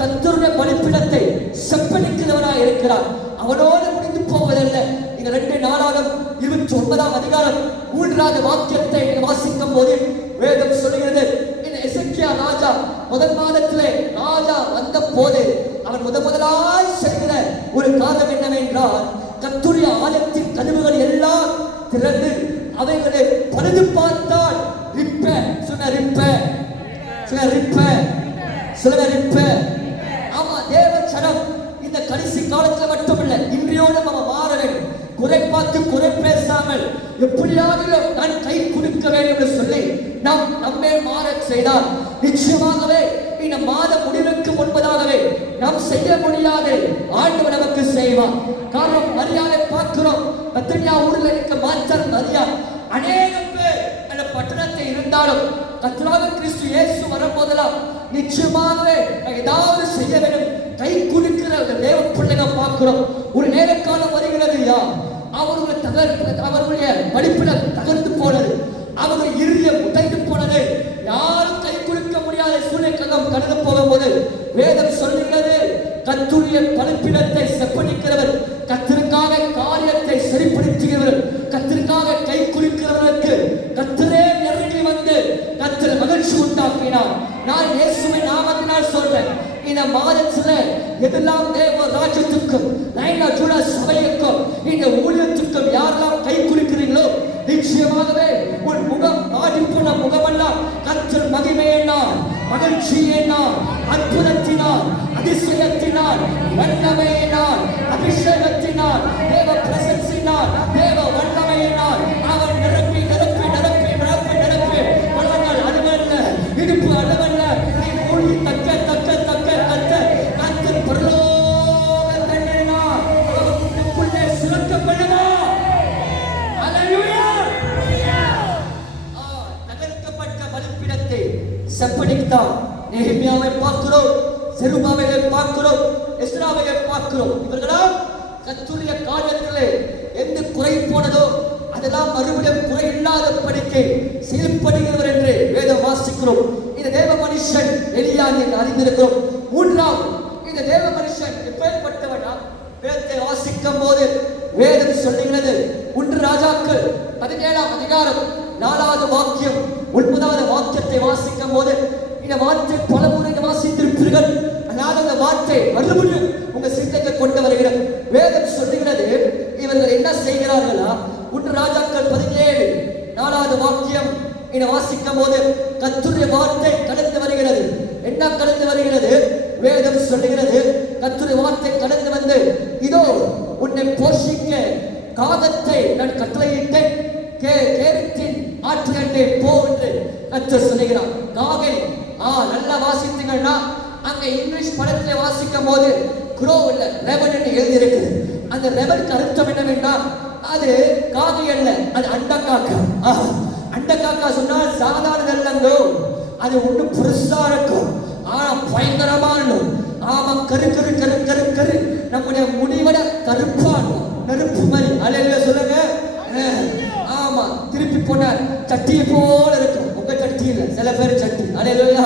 கர்த்தருடைய பலிபீடத்தை செப்பனிக்கிறவனாய் இருக்கிறார். அவனோடு முடிந்து போவதல்ல. நீங்க 2 நாளாகம் 29ஆம் அதிகாரம் 3வது வாக்கியத்தை வாசிக்கும் போது வேதம் சொல்லுகிறது, இந்த எசேக்கியா ராஜா முதல் மாதத்திலே ராஜா வந்த போது அவன் முதலாய் செய்கிற ஒரு காரணம் என்னவென்றால், கர்த்தருடைய ஆலயத்தின் கதவுகள் எல்லாம் திறந்து அவைகளை பழுது பார்த்தால் ஆமா, தேவ சனம் இந்த கடைசி காலத்துல மட்டுமில்லை, இன்றையோடு நம்ம மாற வேண்டும். குறை பார்த்து குறை பேசாமல் எப்படியாவது நான் கை கொடுக்க வேண்டும் என்று சொல்லி நாம் நம்மை மாற செய்தால் நிச்சயமாகவே இந்த மாத முடிவுக்கு முன்பதாகவே நாம் செய்ய முடியாது ஆண்டவர் நமக்கு செய்வார். காரணம், மரியாதை பார்க்கிறோம். பத்ரியா ஊரில் இருக்க மாஸ்டர் மரியா அநேகம் பேர் அந்த பட்டணத்தை இருந்தாலும் கர்த்தராகிய கிறிஸ்து இயேசு வரும்போதெல்லாம் நிச்சயமாகவே ஏதாவது செய்ய வேண்டும் கை கொடுக்கிற தேவ பிள்ளைங்க பார்க்கிறோம். ஒரு நேர காலம் வருகிறது, அவர்களுடைய படிப்பினர் தகர்ந்து போனது, அவர்கள் இறுதியம் உடைந்து போனது, யாரும் கை கொடுக்க முடியாத சூழ்நிலைக்காக கடந்து போகும்போது வேதம் சொல்லுகிறது, கர்த்தருடைய பலிபீடத்தை செப்பனிக்கிறவர், கர்த்தருக்காக காரியத்தை சரிப்படுத்துகிறவர், கர்த்தருக்காக கை குலுக்கிறவர்களுக்கு கர்த்தரே இறங்கி வந்து கர்த்தர் மகிழ்ச்சி உண்டாக்கினார். நான் இயேசுவின் நாமத்தினால் சொல்றேன், இந்த மாதத்துல எதெல்லாம் தேவ ராஜ்யத்துக்கும் ஜூடா சபைக்கும் இந்த ஊழியத்துக்கும் யாரெல்லாம் கை குலுக்கிறீங்களோ நிச்சயமாகவே உன் முகம் ஆடிப்போன முகமெல்லாம் கர்த்தர் மகிமையினால், மகிழ்ச்சியினால், அற்புதத்தினால், அதிசயத்தினால், வல்லமையினால், அபிஷேகத்தினால், தேவ பிரசன்சினால், தேவ வல்லமையினால் அவன் நிரப்பி நிரப்பி நிரப்பி நிரப்பி நிரப்பி வல்லங்கள் அளவல்ல, இடுப்பு அளவல்ல, நீ மூழ்கி தக்க தக்க தக்க தக்க கர்த்தர் பரலோக தண்ணீரினால் உனக்குள்ளே சுரக்கப்படுமா. நகர்க்கப்பட்ட பலிபீடத்தை செப்பனித்தான். நெகேமியாவை பார்க்கிறோம், செருபாபேலை பார்க்கிறோம், எஸ்ராவை பார்க்கிறோம். இவர்களால் கர்த்தருடைய காரியத்திலே எந்த குறை போனதோ அதெல்லாம் மறுபடியும் குறை இல்லாதபடிக்கு செயல்படுகிறவர் என்று வேதம் வாசிக்கிறோம். இந்த தேவ மனுஷன் எலியா என்று அறிந்திருக்கிறோம். மூன்றாம் இந்த தேவ மனுஷன் எப்பேற்பட்டவனா? வேதத்தை வாசிக்கும் போது வேதம் சொல்லுகிறது, 1 ராஜாக்கள் 17ஆம் அதிகாரம் 4வது வாக்கியம் 9வது வாக்கியத்தை வாசிக்கும் போது இந்த வார்த்தை பல முறை வாசித்திருப்பீர்கள். அதனால் அந்த வார்த்தை மறுபடியும் உங்க சிந்தைக்கு கொண்டு வருகிறது. வேதம் சொல்லுகிறது, இவர்கள் என்ன செய்கிறார்களா? 1 ராஜாக்கள் 17 4வது வாக்கியம் இதை வாசிக்கும் போது கர்த்தருடைய வார்த்தை கடந்து வருகிறது. என்ன கடந்து வருகிறது? வேதம் சொல்லுகிறது, கர்த்தருடைய வார்த்தை கடந்து வந்து, இதோ உன்னை போஷிக்க காகத்தை நான் கட்டளையிட்டேன், கேரத்தின் ஆற்றுகண்டே போ என்று கர்த்தர் சொல்லுகிறார். காகை நல்லா வாசித்தீங்கன்னா அங்க இங்கிலீஷ் படத்துல வாசிக்கும் போது குரோ இல்ல ரெபன் என்று எழுதியிருக்குது. அந்த ரெபனுக்கு அர்த்தம் என்னவென்றால் அது காகை அல்ல, அது அண்டக்காக்கா. அண்டக்காக்கா சொன்னால் சாதாரண அல்லங்கோ, அது ஒண்ணு புருஷா இருக்கும், ஆனா பயங்கரமான ஆமா கரு கரு கரு கரு கரு நம்முடைய முடிவட கருப்பான நெருப்பு மாதிரி. அல்லேலூயா சொல்லுங்க. ஆமா, திருப்பி போன சட்டி போல இருக்கும். உங்க சட்டி இல்ல, சில பேர் சட்டி. அல்லேலூயா.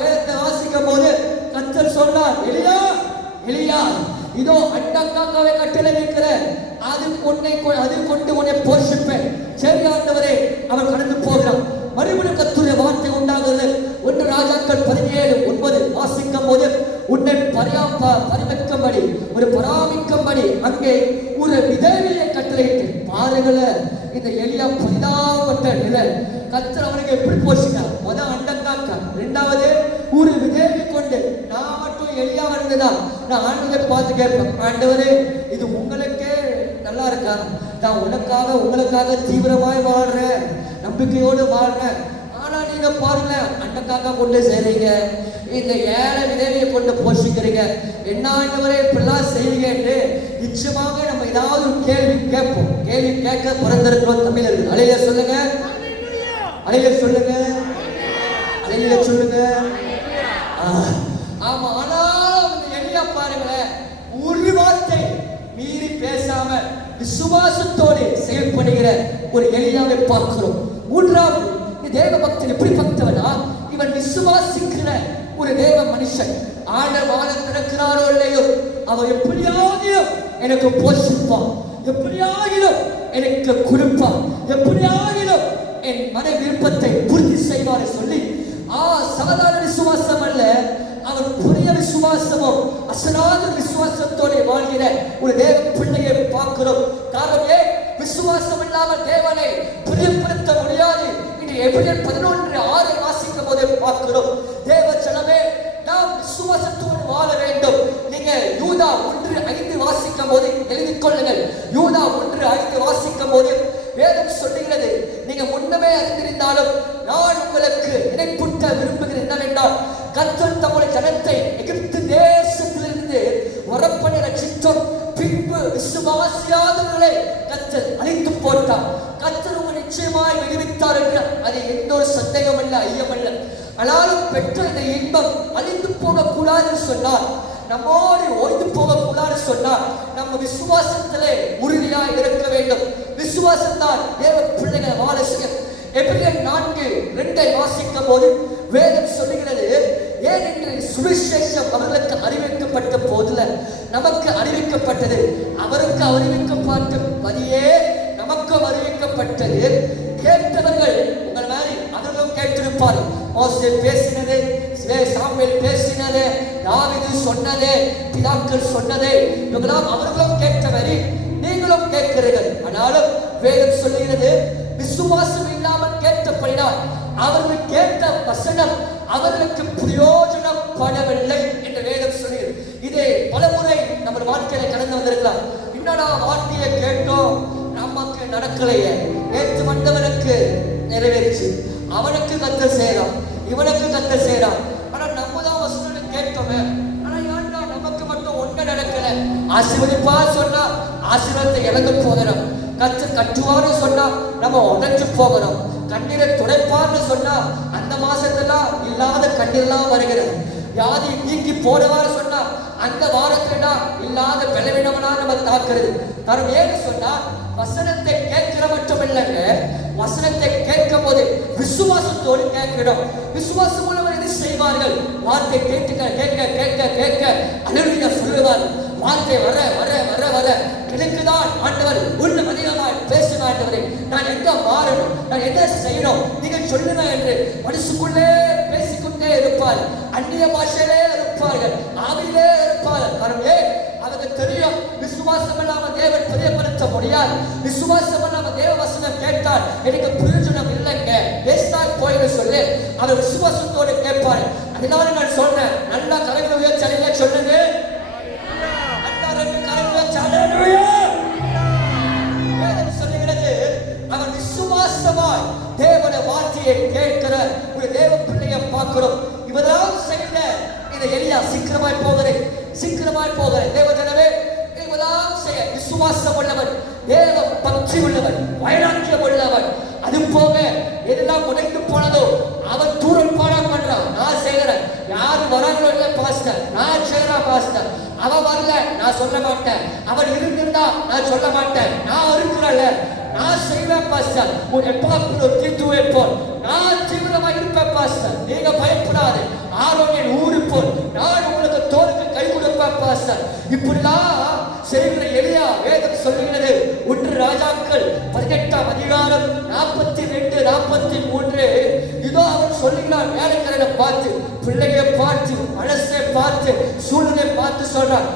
வேதத்தை வாசிக்கும் போது கர்த்தர் சொன்னார், எலியா எலியா, இதோ அண்டக்காக்காவை கட்டளை வைக்கிற, அது கொண்டு உன்னை போஷிப்பேன். சரி ஆண்டவரே, அவன் கடந்து போகிறான். மறுபடியும் கர்த்தருடைய வார்த்தை உண்டாகிறது. 1 ராஜாக்கள் 17:9 வாசிக்கும் போது உன்னை பரிமிக்கும்படி ஒரு பராமரிக்கும்படி அங்கே ஒரு விதவையை கட்டளையிட்டு பாருங்களேன். இந்த எலியா பரிதாபப்பட்ட நிலை கர்த்தர் அவனுக்கு எப்படி போஷித்தார்? முதல் அண்டக்காக்கா, 2வது ஒரு விதவை கொண்டு. நான் மட்டும் எலியா இருந்ததா நான் ஆண்டவரை பார்த்து கேட்பேன், ஆண்டவரே இது உங்களுக்கே நல்லா இருக்கா? நான் உங்களுக்காக தீவிரமாய் வாழ்றேன், நம்பிக்கையோடு வாழ்றேன். ஆனா நீங்க பாருங்க, அண்டக்காக்கா கொண்டு செய்றீங்க, இந்த ஏழை விதவையை கொண்டு போஷிக்கிறீங்க, என்ன ஆண்டவரே இப்படிலாம் செய்வீங்கன்னு நிச்சயமாக நம்ம ஏதாவது ஒரு கேள்வி கேட்போம். கேள்வி கேட்க பிறந்திருக்கிறோம் தமிழர்கள். அலையில சொல்லுங்க, அலையில சொல்லுங்க, அலையில சொல்லுங்க. ஆமா, ஆனாலும் எளியா பாருங்களேன், ஒரு வார்த்தை மீறி பேசாம விசுவாசத்தோடு செயல்படுகிற ஒரு எலியாவை பார்க்கிறோம். 3வது தேவ பக்தன் எப்படி பக்தவனா? இவன் விசுவாசிக்கிற ஒரு தேவ மனுஷன். ஆண்டவர் திறக்கிறாரோ இல்லையோ, அவன் எப்படியாவது எனக்கு போஷிப்பான், எப்படியாவது எனக்கு கொடுப்பான், எப்படியாவது என் மன விருப்பத்தை பூர்த்தி செய்வார் சொல்லி சாதாரண விசுவாசம் விசுவாசமும் அசராத விசுவாசத்தோட வாழ்கிற ஒரு தேவ பிள்ளையை பார்க்கிறோம். காரணம் விசுவாசம் இல்லாமல் தேவனை பிரியப்படுத்த முடியாது. எபிரேயர் 11:6 வாசிக்கும் போது பார்க்கிறோம். தேவ ஜனமே, நாம் விசுவாசத்தோடு வாழ வேண்டும். நீங்க யூதா 1:5 வாசிக்கும் போது எழுதிக் கொள்ளுங்கள். யூதா 1:5 வாசிக்கும் போது வேதம் சொல்லுகிறது, நீங்க முன்னமே அறிந்திருந்தாலும் நான் உங்களுக்கு நினைப்பூட்ட விரும்புகிறேன் என்னவென்றால், கர்த்தர் தம்முடைய ஜனத்தை எகிப்து தேசத்திலிருந்து வரப்பண்ண ரட்சித்தோம். பின்பு விசுவாசியாதவர்களை கர்த்தர் அழித்து போட்டார். கர்த்தர் உங்களை நிச்சயமாய் விடுவித்தார் என்று அது எந்த ஒரு சந்தேகம் அல்ல, ஐயம் அல்ல. ஆனாலும் பெற்ற இந்த இன்பம் அழிந்து போகக்கூடாது சொன்னார், நம்மோடு ஓய்ந்து போகக்கூடாது சொன்னார். நம்ம விசுவாசத்திலே உறுதியாக இருக்க வேண்டும். விசுவாசம் தான் தேவ பிள்ளைகளை வாழ செய்யும். எபிரேயர் 4:2 வாசிக்கும் போது வேதம் சொல்லுகிறது, ஏனென்று சுவிசேஷம் அவர்களுக்கு அறிவிக்கப்பட்ட போதுல நமக்கு அறிவிக்கப்பட்டது, அவருக்கு அறிவிக்கப்பட்டபடியே நமக்கும் அறிவிக்கப்பட்டது. கேட்டவர்கள் உங்கள் மாதிரி அவர்களும் கேட்டிருப்பார்கள். மோசே பேசினது, சாமுவேல் பேசினது, தாவீது சொன்னதே, பிதாக்கள் சொன்னதே, இவங்களாம் அவர்களும் கேட்டவரை நீங்களும் கேட்கிறீர்கள். ஆனாலும் வேதம் சொல்லுகிறது, விசுவாசம் இல்லாமல் கேட்டபடினால் அவர்கள் கேட்ட வசனம் அவர்களுக்கு பிரயோஜனப்படவில்லை என்று வேதம் சொல்லுகிறது. இதே பலமுறை நம்ம வாழ்க்கையில கடந்து வந்திருக்கலாம். என்னடா வார்த்தையை கேட்டோம், நமக்கு நடக்கலையே, நேற்று வந்தவனுக்கு நிறைவேறிச்சு, அவனுக்கு கர்த்தர் செய்யறான், இவனுக்கு கர்த்தர் செய்யறான். ஆனா நம்ம தான் வசனம் கேட்டோமே, ஆனா ஏன்டா நமக்கு மட்டும் ஒண்ணு நடக்கல? ஆசீர்வதிப்பா சொன்னா ஆசீர்வாதத்தை இழந்து போகிறோம். கர்த்தர் கட்டுவான்னு சொன்னா நம்ம உடைஞ்சு போகிறோம். கண்ணீரை துடைப்பான்னு சொன்னா அந்த மாசத்துலாம் இல்லாத கண்ணீர்லாம் வருகிறது. வியாதி நீக்கி போடுவான்னு சொன்னா அந்த வாரத்துலா இல்லாத பலவீனமனா நம்ம தாக்குறது. காரணம் ஏன்னு சொன்னா வசனத்தை கேட்கிற மட்டும் இல்லைங்க, வசனத்தை கேட்கும் போது விசுவாசத்தோடு கேட்கிறோம். விசுவாசம் மூலமாக எது செய்வார்கள்? வார்த்தை கேட்க கேட்க கேட்க கேட்க அல்லேலூயா சொல்லுவார்கள். வார்த்தை வர வர வர வர எனக்குதான் ஆண்டவர் இன்னும் அதிகமாய் பேசுங்க ஆண்டவரே, நான் எங்க மாறணும், நான் எதை செய்யணும், நீங்கள் சொல்லுங்க என்று மனசுக்குள்ளே பேசிக்கொண்டே இருப்பார். அந்நிய பாஷையிலே இருப்பார்கள், ஆவியிலே இருப்பார்கள். காரணம் அவருக்கு தெரியும், விசுவாசம் இல்லாம தேவன் பிரியப்படுத்த முடியாது. விசுவாசம் இல்லாம தேவ வசனம் கேட்டால் எனக்கு பிரயோஜனம் இல்லைங்க, வேஸ்டாய் போயிட சொல்லி அவர் விசுவாசத்தோடு கேட்பாரு. அதனால நான் சொன்னேன், நல்லா கரைகளை உயர்ச்சலையில சொல்லுங்க, அவன் விசுவாசமாய் தேவன வார்த்தையை கேட்கிற ஒரு தேவ பிள்ளையை பார்க்கிறோம். இவரால் செய்த இந்த எலியா சீக்கிரமாய் போகிறேன், சீக்கிரமாய் போகிறேன். தேவ ஜனமே, இவரால் செய்ய விசுவாசம் உள்ளவன், தேவ பக்தி உள்ளவன், வைராக்கியம் உள்ளவன். அது போக எதெல்லாம் உடைந்து போனதோ அவன் தூரம் பாடம் பண்றான். நான் செய்கிறேன், யாரு வராங்களோ இல்ல பாஸ்டர், நான் செய்கிறேன் பாஸ்டர். அவன் வரல, நான் சொல்ல மாட்டேன். அவன் இருந்திருந்தா நான் சொல்ல மாட்டேன். நான் இருக்கிறேன்ல, நான் செய்வேன் பாஸ்டர். உன் எப்பாப்புல தீர்த்து வைப்போம். நான் தீவிரமா இருப்பேன் பாஸ்டர், நீங்க பயப்படாது. ஆரோக்கியம் ஊரு போல் நான் உங்களுக்கு தோலுக்கு கை கொடுப்பேன் பாஸ்டர். இப்படிதான் செய்கிற எலியா வேதம் சொல்லுகிறது. 1 ராஜாக்கள் 18ஆம் அதிகாரம் 42, 43. இதோ அவன் சொல்லுகிறான், வேலைக்காரனை பார்த்து, பிள்ளையை பார்த்து, மனசை பார்த்து, சூழ்நிலை பார்த்து சொல்றான்,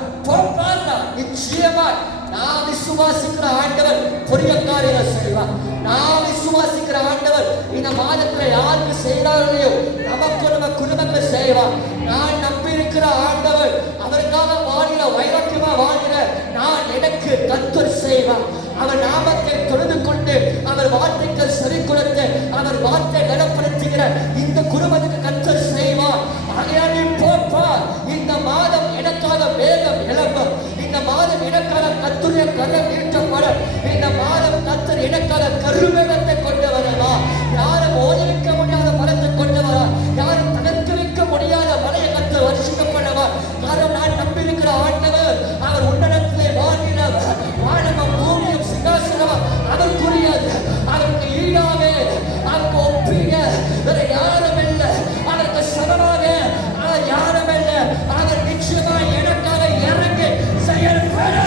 நிச்சயமா நான் விசுவாசிக்கிற ஆண்டவர் பெரிய காரியங்களை செய்வார். நான் விசுவாசிக்கிற ஆண்டவர் இந்த மாதத்துல யாருக்கு செய்யறாரோ நமக்கு நம்ம குடும்பங்களை செய்வார். நான் நம்பி இருக்கிற ஆண்டவர் அவருக்காக வாழ்கிற வைராக்கியமா வாழ்கிற நான் எனக்கு கர்த்தர் செய்வார். அவர் நாமத்தை தொழுது கொண்டு அவர் வார்த்தைக்கு சரி கொடுத்து அவர் வார்த்தை நலப்படுத்துகிற இந்த குடும்பத்துக்கு கர்த்தர் செய்வார். ஆகையால் நீ போப்பா, இந்த மாதம் எனக்காக வேகம் இழப்பம், இந்த மாதம் எனக்காக கர்த்தருடைய கரம் நீட்டப்படும், இந்த மாதம் கர்த்தர் எனக்காக கருவேகத்தை கொண்டு வரவா. யாரும் ஓதவிக்க முடியாத மரத்தை கொண்டு வரா, யாரும் தகர்க்க வைக்க முடியாத மலையை கர்த்தர் வருஷிக்கப்படவா. காரணம் நான் நம்பியிருக்கிற ஆண்டவர் அவர் உன்னதத்திலே வாழ்கிறவர். வானமும் பூமியும் சிங்காசனம் அவருக்குரியது, அவருக்கு ஈடாக அவருக்கு ஒப்பீக வேற யாரும் இல்லை, அவருக்கு சமமாக அவர் யாரும் இல்லை. அவர் நிச்சயமா எனக்காக இறங்கி செயல்படுவார்.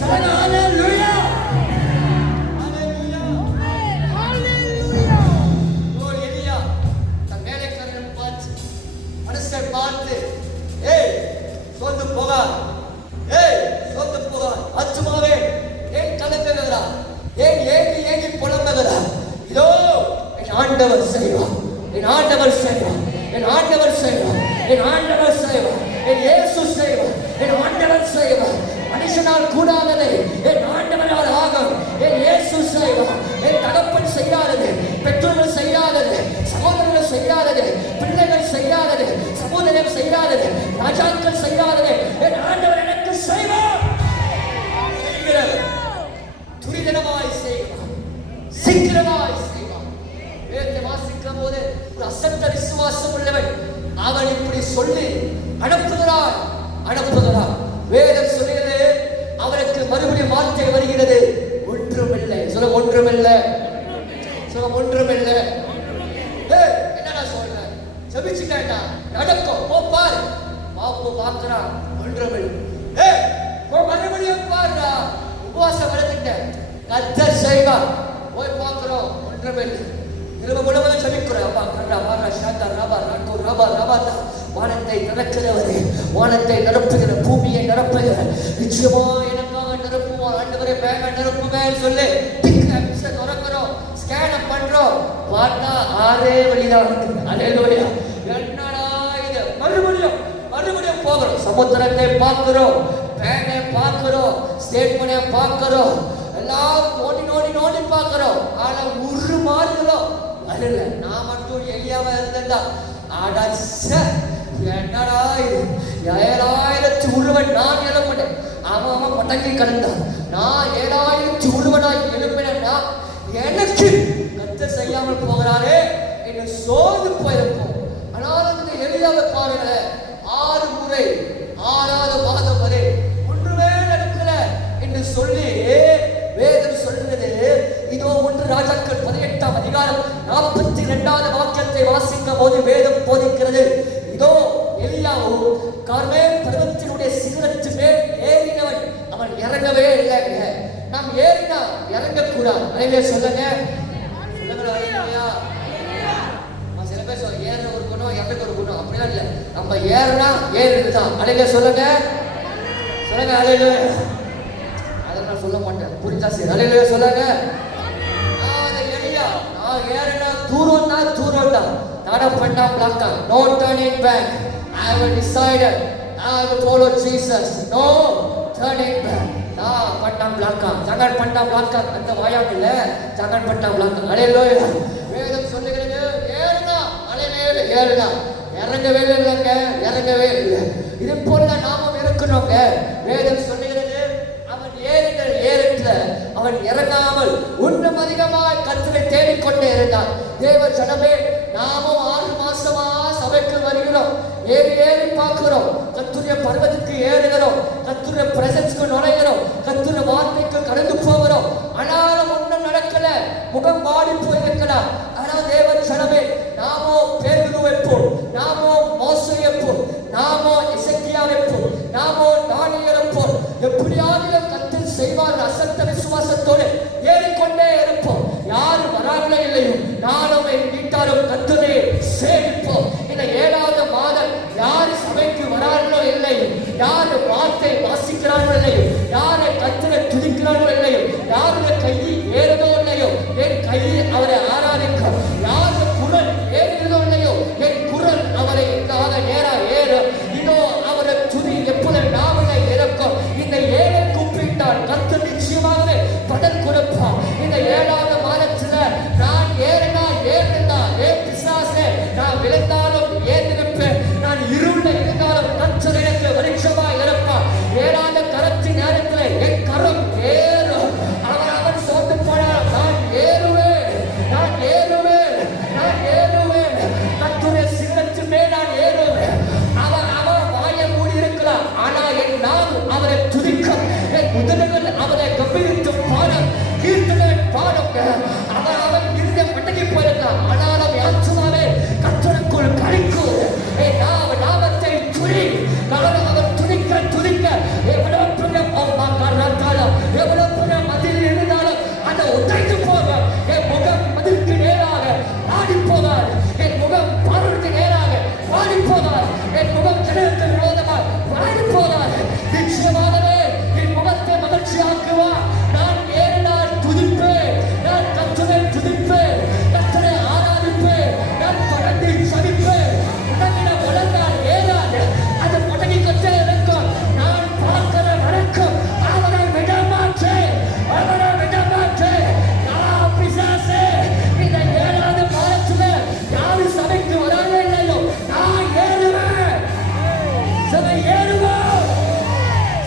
ஹல்லேலூயா, ஹல்லேலூயா, ஹல்லேலூயா. ஓ எலியா தன் வேலைக்காரனை பார்த்து, மனசை பார்த்து, ஏய் சோர்ந்து போகா, ஏய் சோர்ந்து போகா. அச்சுமாவே ஏன் கலங்குகிறா, ஏன் ஏங்கி ஏங்கி புலம்புகிறா? இதோ என் ஆண்டவர் செய்வார், என் ஆண்டவர் செய்வார், என் ஆண்டவர் செய்வார், என் ஆண்டவர் செய்வார், என் இயேசு செய்வார், என் ஆண்டவர் செய்வார். மனுஷனால் கூடாததை என் ஆண்டவரால் ஆகும். என் இயேசு செய்வார். என் தகப்பன் செய்யாதது, பெற்றோர்கள் செய்யாதது, சகோதரர்கள் செய்யாதது, பிள்ளைகள் செய்யாதது, சகோதரர் செய்யாதது, ராஜாக்கள் செய்யாதது என் ஆண்டவர் எனக்கு செய்வார். துரிதமாய் செய்வார், சீக்கிரமாய் செய்வார். வேதத்தை வாசிக்கும் போது ஒரு அசத்த விசுவாசம் உள்ளவன் அவன் இப்படி சொல்லி அனுப்புகிறார், அனுப்புகிறார். வேதம் சொல்கிறது அவருக்கு மறுபடியும் வார்த்தை வருகிறது, ஒன்றுமில்லை. சொல்ல ஒன்றுமில்லை, சொல்ல ஒன்றுமில்லை. என்னடா சொல்ற? ஜெபிச்சுட்டா நடக்கும், போ பாரு. பாப்பு பார்க்கிறான், ஒன்றுமில்லை. மறுபடியும் பாருடா, உபவாசம் வளர்த்துட்ட கர்த்தர் செய்வார். போய் பார்க்கிறோம், ஒன்றுமில்லை. திரும்ப முழுவதும் ஜெபிக்கிறோம். அப்பா கண்டா வாரா ஷாந்தா ராபா ராகோ ராபா ராபாதா. வானத்தை நடக்கிறவரே, வானத்தை நிரப்புகிற, பூமியை நிரப்புகிற, நிச்சயமா எனக்காக நிரப்புவோம் ஆண்டவரே, பேக நிரப்புவேன் சொல்லு. டிக்ஸை திறக்கிறோம், ஸ்கேன் பண்றோம், பார்த்தா ஆறே வழிதான் இருக்கு. அல்லேலூயா. என்னடா இது? மறுபடியும் மறுபடியும் போகிறோம், சமுத்திரத்தை பார்க்கிறோம், பேகை பார்க்கிறோம், ஸ்டேட்மெண்ட்டை பார்க்கிறோம், எல்லாம் நோண்டி நோண்டி நோண்டி பார்க்கிறோம். ஆனா ஒரு மாறுகிறோம். அல்ல நான் மட்டும் எளியாவா இருந்தேன்டா. அடச்ச என்னடா இது? 7000 உருவன் நான் எழுப்பினேன், அவன் மடங்கி கிடந்தான். நான் 7000 உருவனாய் எழுப்பினேன்னா எனக்கு கர்த்தர் செய்யாமல் போகிறாரே என்று சோர்ந்து போயிருக்கும். ஆனால் இந்த எளியாவை பாருங்க, 6 முறை 6வது மாதம் வரை ஒன்றுமே நடக்கல என்று சொல்லி வேதம் சொல்கிறது. இதோ 1 ராஜாக்கள் 18ஆம் அதிகாரம் 42வது வாக்கியத்தை வாசிக்கும் போது வேதம் போதிக்கிறது. இதோ எலியாவும் கர்மேல் பர்வதத்தினுடைய சிகரத்து மேல் ஏறினவன், அவன் இறங்கவே இல்லைங்க. நாம் ஏறினா இறங்கக்கூடாது. அதையே சொல்லுங்க, சில பேர் சொல்ல ஏற ஒரு குணம், இறங்க ஒரு குணம், அப்படிலாம் இல்லை. நம்ம ஏறினா ஏறிதான். அதையே சொல்லுங்க, சொல்லுங்க அலையில. அதெல்லாம் சொல்ல மாட்டேன், புரிஞ்சா சரி. அலையில சொல்லுங்க. நான் ஏறினா தூரம் தான், தூரம் தான். தடை பண்ணா பிளாக்கா, no turning back. I have decided, I will follow Jesus. No turning back. பண்ணா பிளாக்கா, ஜகன் பண்ணா பிளாக்கா. அந்த வாயாம் இல்ல, ஜகன் பண்ணா பிளாக்கா. அல்லேலூயா. வேதம் சொல்லுகிறது, ஏறுனா அலையில ஏறுனா, இறங்கவே இல்லைங்க, இறங்கவே இல்லை. இது போல நாமும் இருக்கணுங்க. வேதம் சொல்லுகிறது அவன் ஏறின ஏறத்துல அவன் இறங்காமல் இன்னும் அதிகமாய் கர்த்தரை தேடிக்கொண்டே இருந்தான். தேவ ஜனமே, நாமும் 6 மாசமா சபைக்கு வருகிறோம், ஏறி ஏறி பார்க்கிறோம், கர்த்தருடைய பர்வதத்துக்கு ஏறுகிறோம், கர்த்தருடைய பிரசன்ஸ்க்கு நுழைகிறோம், கர்த்தருடைய வார்த்தைக்கு கடந்து போகிறோம். ஆனாலும் ஒன்றும் நடக்கல, முகம் மாறி போயிருக்கலாம். ஆனால் தேவ ஜனமே, நாமோ பேதுரு வைப்போம், நாமோ மோசே வைப்போம், நாமோ எசேக்கியா வைப்போம், நாமோ தானியேல் வைப்போம். எப்படியாவது கர்த்தர் செய்வார் அசத்த விசுவாசத்தோடு ஏறிக்கொண்டே இருப்போம். யாரு வராங்களோ இல்லையோ, நானும் என் வீட்டாரும் கர்த்தரை சேவிப்போம். இந்த 7வது மாதம் யாரு சபைக்கு வராங்களோ இல்லையோ, யாரு வார்த்தை வாசிக்கிறார்களோ இல்லையோ, யாரை கர்த்தரை துதிக்கிறார்களோ இல்லையோ, யாருடைய கையை ஏறுதோ இல்லையோ, என் கையை அவரை ஆராதிக்கும். யாரு குரல் ஏறுகிறதோ இல்லையோ, என் குரல் அவரை இந்த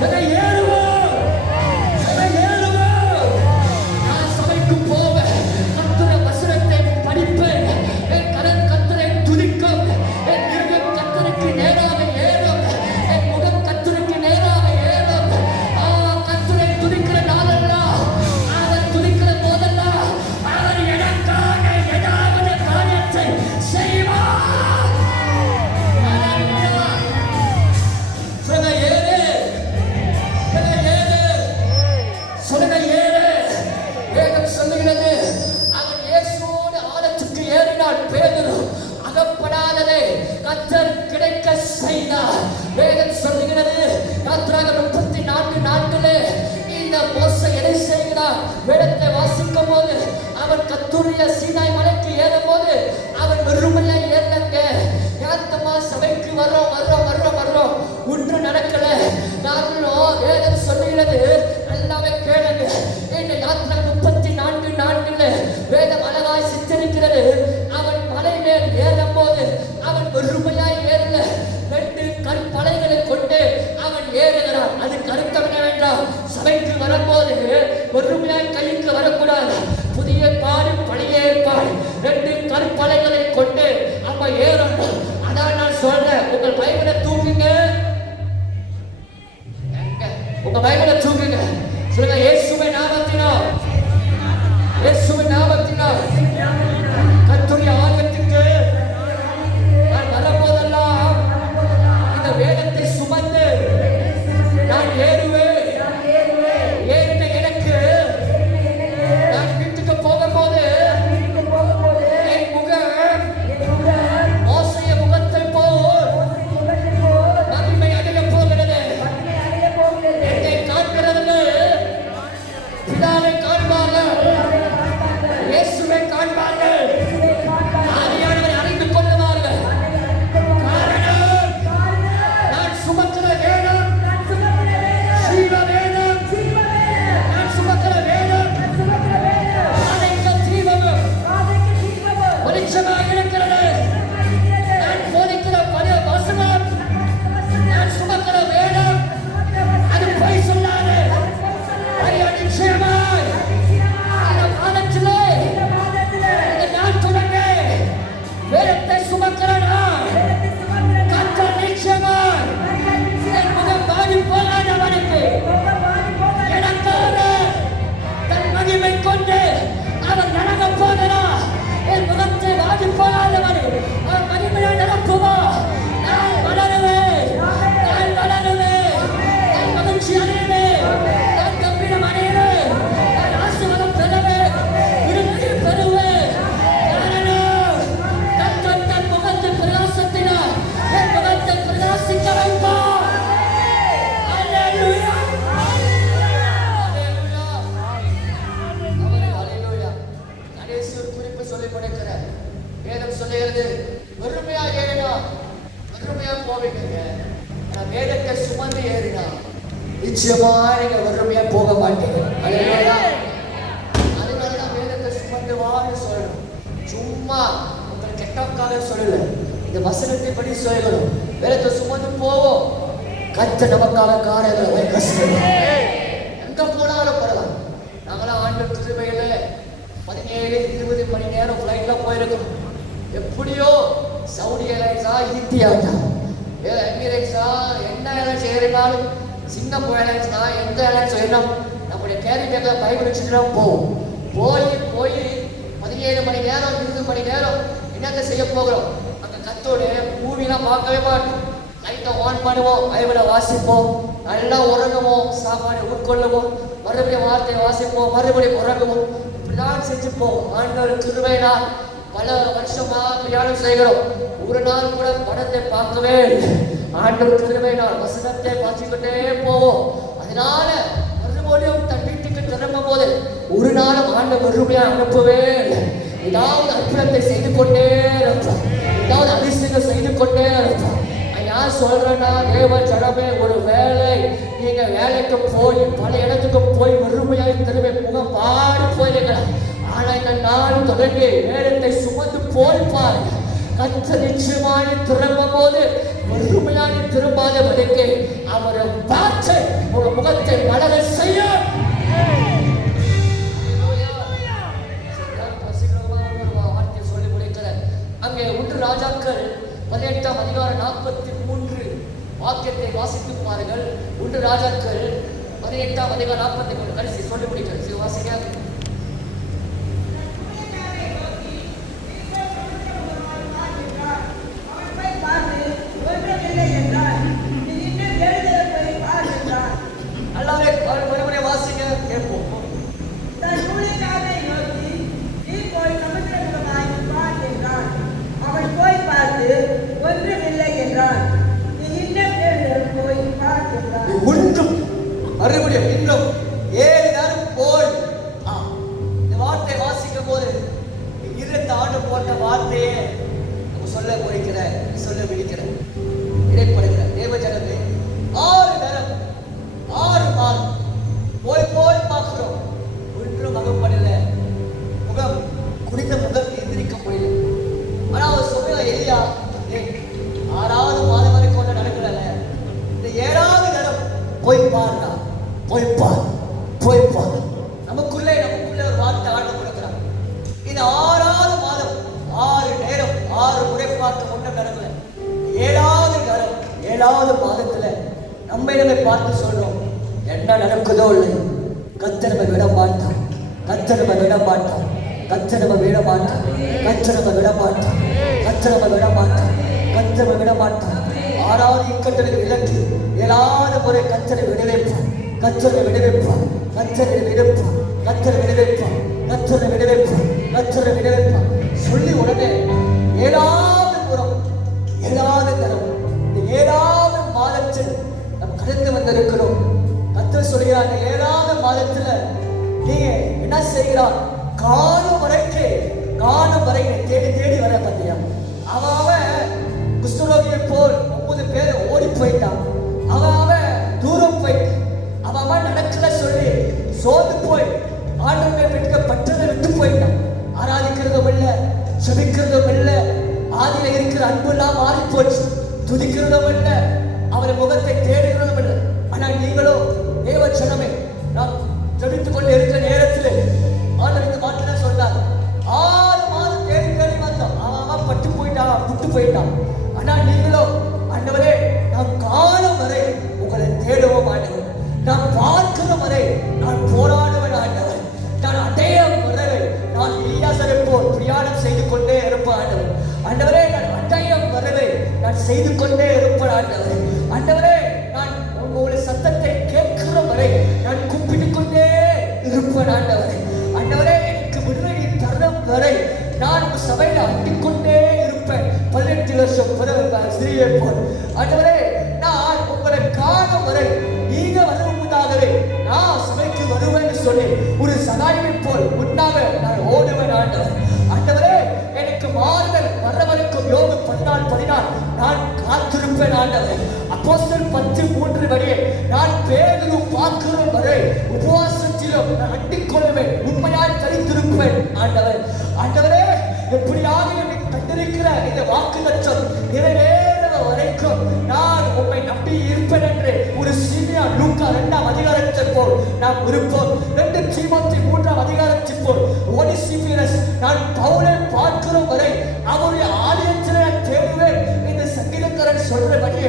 ஏறுவோம், ஏறுவோம். நான் சபைக்கு போவேன், கர்த்தருடைய வசனத்தை படிப்பேன், என் கரம் கர்த்தரை துதிக்கும், என் இருதயம் கர்த்தருக்கு நேராக ஏறும், என் முகம் கர்த்தருக்கு நேராக ஏறும். கர்த்தரை துதிக்கிற நாளெல்லாம், அவர் துதிக்கிற போதெல்லாம் அவர் எனக்காக ஏதாவது காரியத்தை செய்வார். சொல்லுங்க ஏறு, சொல்லுங்க ஏறு. வேதம் சொல்லுகிறது, அவன் இயேசுவோடு ஆழத்துக்கு ஏறினான். பேதுரு அகப்படாததை கர்த்தர் கிடைக்க செய்தார். வேதம் சொல்லுகிறது, யாத்திராகமம் 34 நாட்களே இந்த மோசே எதை செய்கிறார்? வேதத்தை வாசிக்கும் போது அவன் கர்த்தருடைய சீனாய் மலைக்கு ஏறும் போது அவன் வெறுமையா ஏறினங்க. யாத்தமா சபைக்கு வர்றோம், ஒன்று நடக்கல. நாங்களும் வேதம் சொல்லுகிறது, எல்லாமே கேளுங்க. இந்த யாத்திராகமம் 34 நாட்களே வேதம் அழகாய் சித்தரிக்கிறது. அவன் மலை மேல் ஏறும் போது அவன் வெறுமையாய் ஏறல, 2 கற்பலைகளை கொண்டு அவன் ஏறுகிறான். அது கருத்தம் என்னவென்றால், சபைக்கு வரும்போது வெறுமையாய் கைக்கு வரக்கூடாது. புதிய ஏற்பாடு பழைய ஏற்பாடு 2 கற்பலைகளை கொண்டு அவன் ஏறணும். அதான் நான் சொல்றேன், உங்கள் பைபிளை தூக்குங்க, உங்க பைபிளை தூக்குங்க. சொல்லுங்க, இயேசுவின் நாமத்தினால், இயேசுவின் நாமத்தினால் கர்த்தருடைய ஆலயத்துக்கு நான் வரும்போதெல்லாம் இந்த வேதத்தை சுமந்து நான் ஏறுவேன். ஏறின எனக்கு நான் வீட்டுக்கு போகும்போது என் முகம் மோசைய முகத்தை போல் மகிமை அடைய போகிறது. என்னை காண்கிறது பிதாவை காண்பார்கள், இயேசுவை காண்பார்கள், ஆவியானவரை அறிந்து கொள்ளுவார்கள். காரணம், நான் சுமக்கிற வேதம் ஜீவ வேதம், நான் சுமக்கிற வேதம் பாதைக்கு தீபமும் வெளிச்சமாக இருக்கிறது. நான் போதிக்கிற பழைய வசனம், நான் சுமக்கிற வேதம் அது பொய் சொல்லாது. ஐயா, நிச்சயமாய் இந்த மாதத்திலே இந்த நாள் தொடங்க வேதத்தை சுமக்கிறனா கர்த்தர் நிச்சயமாய் என் முகம் பாடி போகாதவனுக்கு எனக்காக தன் மகிமை கொண்டு அவர் நடக்க போகிறார். என் முகத்தை வாடி போகாதவன் அவர் மகிமையை நடக்குவா. நான் வளருவேன், நான் வளருவேன், நான் மகிழ்ச்சி அடைவேன், நான் கம்பீரம் அடைவேன், நான் ஆசீர்வாதம் பெறுவேன், விடுதலை பெறுவேன். காரணம், கர்த்தர் தன் முகத்தின் பிரகாசத்தினால் என் முகத்தை பிரகாசிக்க வைப்பார். அல்லேலூயா, அல்லேலூயா, அல்லேலூயா. கடைசி ஒரு குறிப்பு சொல்லி கொடுக்கிறேன். வேதம் சொல்லுகிறது, வெறுமையா ஏறினா வெறுமையா போவீங்க. வேதத்தை சுமந்து ஏறினா நிச்சயமா நீங்க வெறுமையா போக மாட்டீங்க. அதனாலதான் வேதத்தை சுமந்து வான்னு சொல்லணும். சும்மா உங்களை கெட்டக்காக சொல்லல, இந்த வசனத்தை படி சொல்லணும். வேதத்தை சுமந்து போவோம், கர்த்தர் நமக்காக காரியங்களை வைக்க செய்யணும். எங்க போனாலும் போகலாம். நாங்களாம் ஆண்டு கிருபையில 17-20 மணி நேரம் ஃபிளைட்ல போயிருக்கோம். எப்படியோ சவுதி ஏர்லைன்ஸா, இந்தியாட்டா, எமிரேட்ஸா, என்ன ஏர்லைன்ஸ் ஏறினாலும், சிங்கப்பூர் ஏர்லைன்ஸ்னா, எந்த ஏர்லைன்ஸ் ஏறினாலும் நம்முடைய கேரி பேக்ல பைபிள் வச்சுட்டு தான் போவோம். போய் 17 மணி நேரம் 20 மணி நேரம் என்னத்தை செய்ய போகிறோம்? அங்கே கத்தோட மூவிலாம் பார்க்கவே மாட்டோம். லைட்டை ஆன் பண்ணுவோம், பைபிளை வாசிப்போம், நல்லா உறங்குவோம், சாப்பாடு உட்கொள்ளுவோம், மறுபடியும் வார்த்தையை வாசிப்போம், மறுபடியும் உறங்குவோம். இப்படிதான் செஞ்சுப்போம். ஆண்டவர் கிருபையினால் பல வருஷமா பிரயாணம் செய்கிறோம். ஒரு நாள் கூட படத்தை பார்க்கவே இல்லை. ஆண்டவர் கிருபையினால் வசனத்தை வாசிக்கிட்டே போவோம். அதனால மறுபடியும் தன் வீட்டுக்கு திரும்பும் போது ஒரு நாளும் ஆண்டவர் மறுபடியும் அனுப்பவே இல்லை. ஏதாவது அற்புதத்தை செய்து கொண்டே இருப்பார், ஏதாவது அதிசயம் செய்து கொண்டே இருப்பார். யார் சொல்றேன்னா, தேவ ஜனமே, ஒரு வேலை நீங்க வேலைக்கு போய் பல இடத்துக்கு போய் வறுமையாய் திரும்ப முகம் பாடி போயிருங்க. ஆனா இந்த நாள் தொடங்கி வேலத்தை சுமந்து போய் பாருங்க. கர்த்தர் நிச்சயமாய் திரும்பும் போது வறுமையாய் திரும்பாதபடிக்கு அவர் வார்த்தை உங்க முகத்தை மலர செய்யும். வார்த்தை சொல்லி முடிக்கிறேன். அங்கே 1 ராஜாக்கள் 18ஆம் அதிகாரம் 43 வாக்கியத்தை வாசித்து பாருங்கள். 1 ராஜாக்கள் 18ஆம் அதிகாரம் 43 கடைசி சொல்லி முடிக்கிறேன். வாசிங்க. ஒன்றும் மறுபடியும் இன்னும் 7 நேரம் போய் இந்த வார்த்தை வாசிக்கும் போது இருந்த ஆண்டு போட்ட வார்த்தையே சொல்ல விழிக்கிற இடைப்படுகிற தேவஜனமே 6 நேரம் 6 மாதம் போய் பார்க்கிறோம். ஒன்றும் மகப்படல. முகம் குடிந்த முகம் எந்திரிக்க முடியல. ஆனா அவர் சொல்ல எலியா 6வது மாதம் வரைக்கும் ஒன்று நடக்கல. இந்த 7வது நேரம் போய் பார். நமக்குள்ளே ஒரு வார்த்தை ஆண்டு கொடுக்கிறார். இந்த 6வது மாதம் 6 நேரம் 6 முறை பார்த்து ஒன்றும் நடக்கல. 7வது நேரம் 7வது மாதத்துல நம்ம பார்த்து சொல்றோம், என்ன நடக்குதோ இல்லை, கர்த்தர் நம்மை விட மாட்டார். 6வது இக்கட்டளை விலக்கி 7வது முறை கர்த்தரை விடுவிப்பார். சொல்லி உடனே 7வது புறம் 7வது தரம் இந்த 7வது மாதத்தில் நாம் கடந்து வந்திருக்கிறோம். கர்த்தர் சொல்கிறாங்க, 7வது மாதத்துல நீங்க என்ன செய்கிறார்? காணும் வரை தேடி வர பார்த்தியா? அவன் குஷ்டரோகியை போல் 9 பேரை ஓடி போயிட்டான். அவன் தூரம் போயிட்டான். அவன் நடக்கல சொல்லி சோர்ந்து போய் ஆண்டவரை பற்றதை விட்டு போயிட்டான். ஆராதிக்கிறதும் இல்லை, செபிக்கிறதும் இல்லை, ஆதியில இருக்கிற அன்பு எல்லாம் மாறி போச்சு. துதிக்கிறதும் இல்லை, அவரை முகத்தை தேடுகிறதும் இல்லை. ஆனால் நீங்களோ தேவ ஜனமே, நாம் ஜெபித்துக் கொண்டு இருக்கிற நேரத்தில் ஆண்டவர் இந்த வார்த்தை சொன்னார். 6 மாதம் தேடி வந்தோம். அவன் பட்டு போயிட்டான். ஆனால் நீங்களோ ஆண்டவரே, நாம் காலம் வரை உங்களை தேடுவோம் ஆண்டவர். நான் பார்க்கிற வரை நான் போராடுவேன் ஆண்டவர். நான் அடையும் வரை நான் எலியாசரை போல் பிரயாணம் செய்து கொண்டே இருப்பேன் ஆண்டவரே. நான் அடையும் வரை நான் செய்து கொண்டே இருப்பேன் ஆண்டவரே. நான் உங்களுடைய சத்தத்தை கேட்கிற வரை நான் கூப்பிட்டுக் கொண்டே இருப்பேன் ஆண்டவரே. எனக்கு விடுதலை தரும் வரை நான் சபையில் அட்டிக்கொண்டே இருப்பேன். 18 வருஷம் சிறிய போல் ஆண்டவரே, நான் உங்களை காணும் வரை நீங்க வருவதாகவே நான் சபைக்கு வருவேன் சொல்லி ஒரு சகாயை போல் முன்னாக நான் ஓடுவேன் ஆண்டவரே. எனக்கு மாறுதல் வர வரைக்கும் யோபு 14:14 நான் காத்திருப்பேன் ஆண்டவரே. அப்போஸ்தலர் 10:3 வழியே நான் பேதுரு பார்க்கிற வரை உபவாசத்திலும் நான் அண்டிக்கொள்வேன், உண்மையாய் கழித்திருப்பேன் ஆண்டவரே. எப்படியாக என்னை கண்டிருக்கிற இந்த வாக்குத்தத்தம் நிறைவேற வரைக்கும் நான் உம்மை நம்பி இருப்பேன் என்று ஒரு சீனியா லூக்கா 2ஆம் அதிகாரத்தில் போல் நாம் இருப்போம். 2 தீமோத்தேயு 3ஆம் அதிகாரத்தில் போல் ஒனிசிபிரஸ் நான் பவுலை பார்க்கிற வரை அவருடைய ஆலயத்தில் நான் தேடுவேன். இந்த சங்கீதக்காரன் சொல்றபடி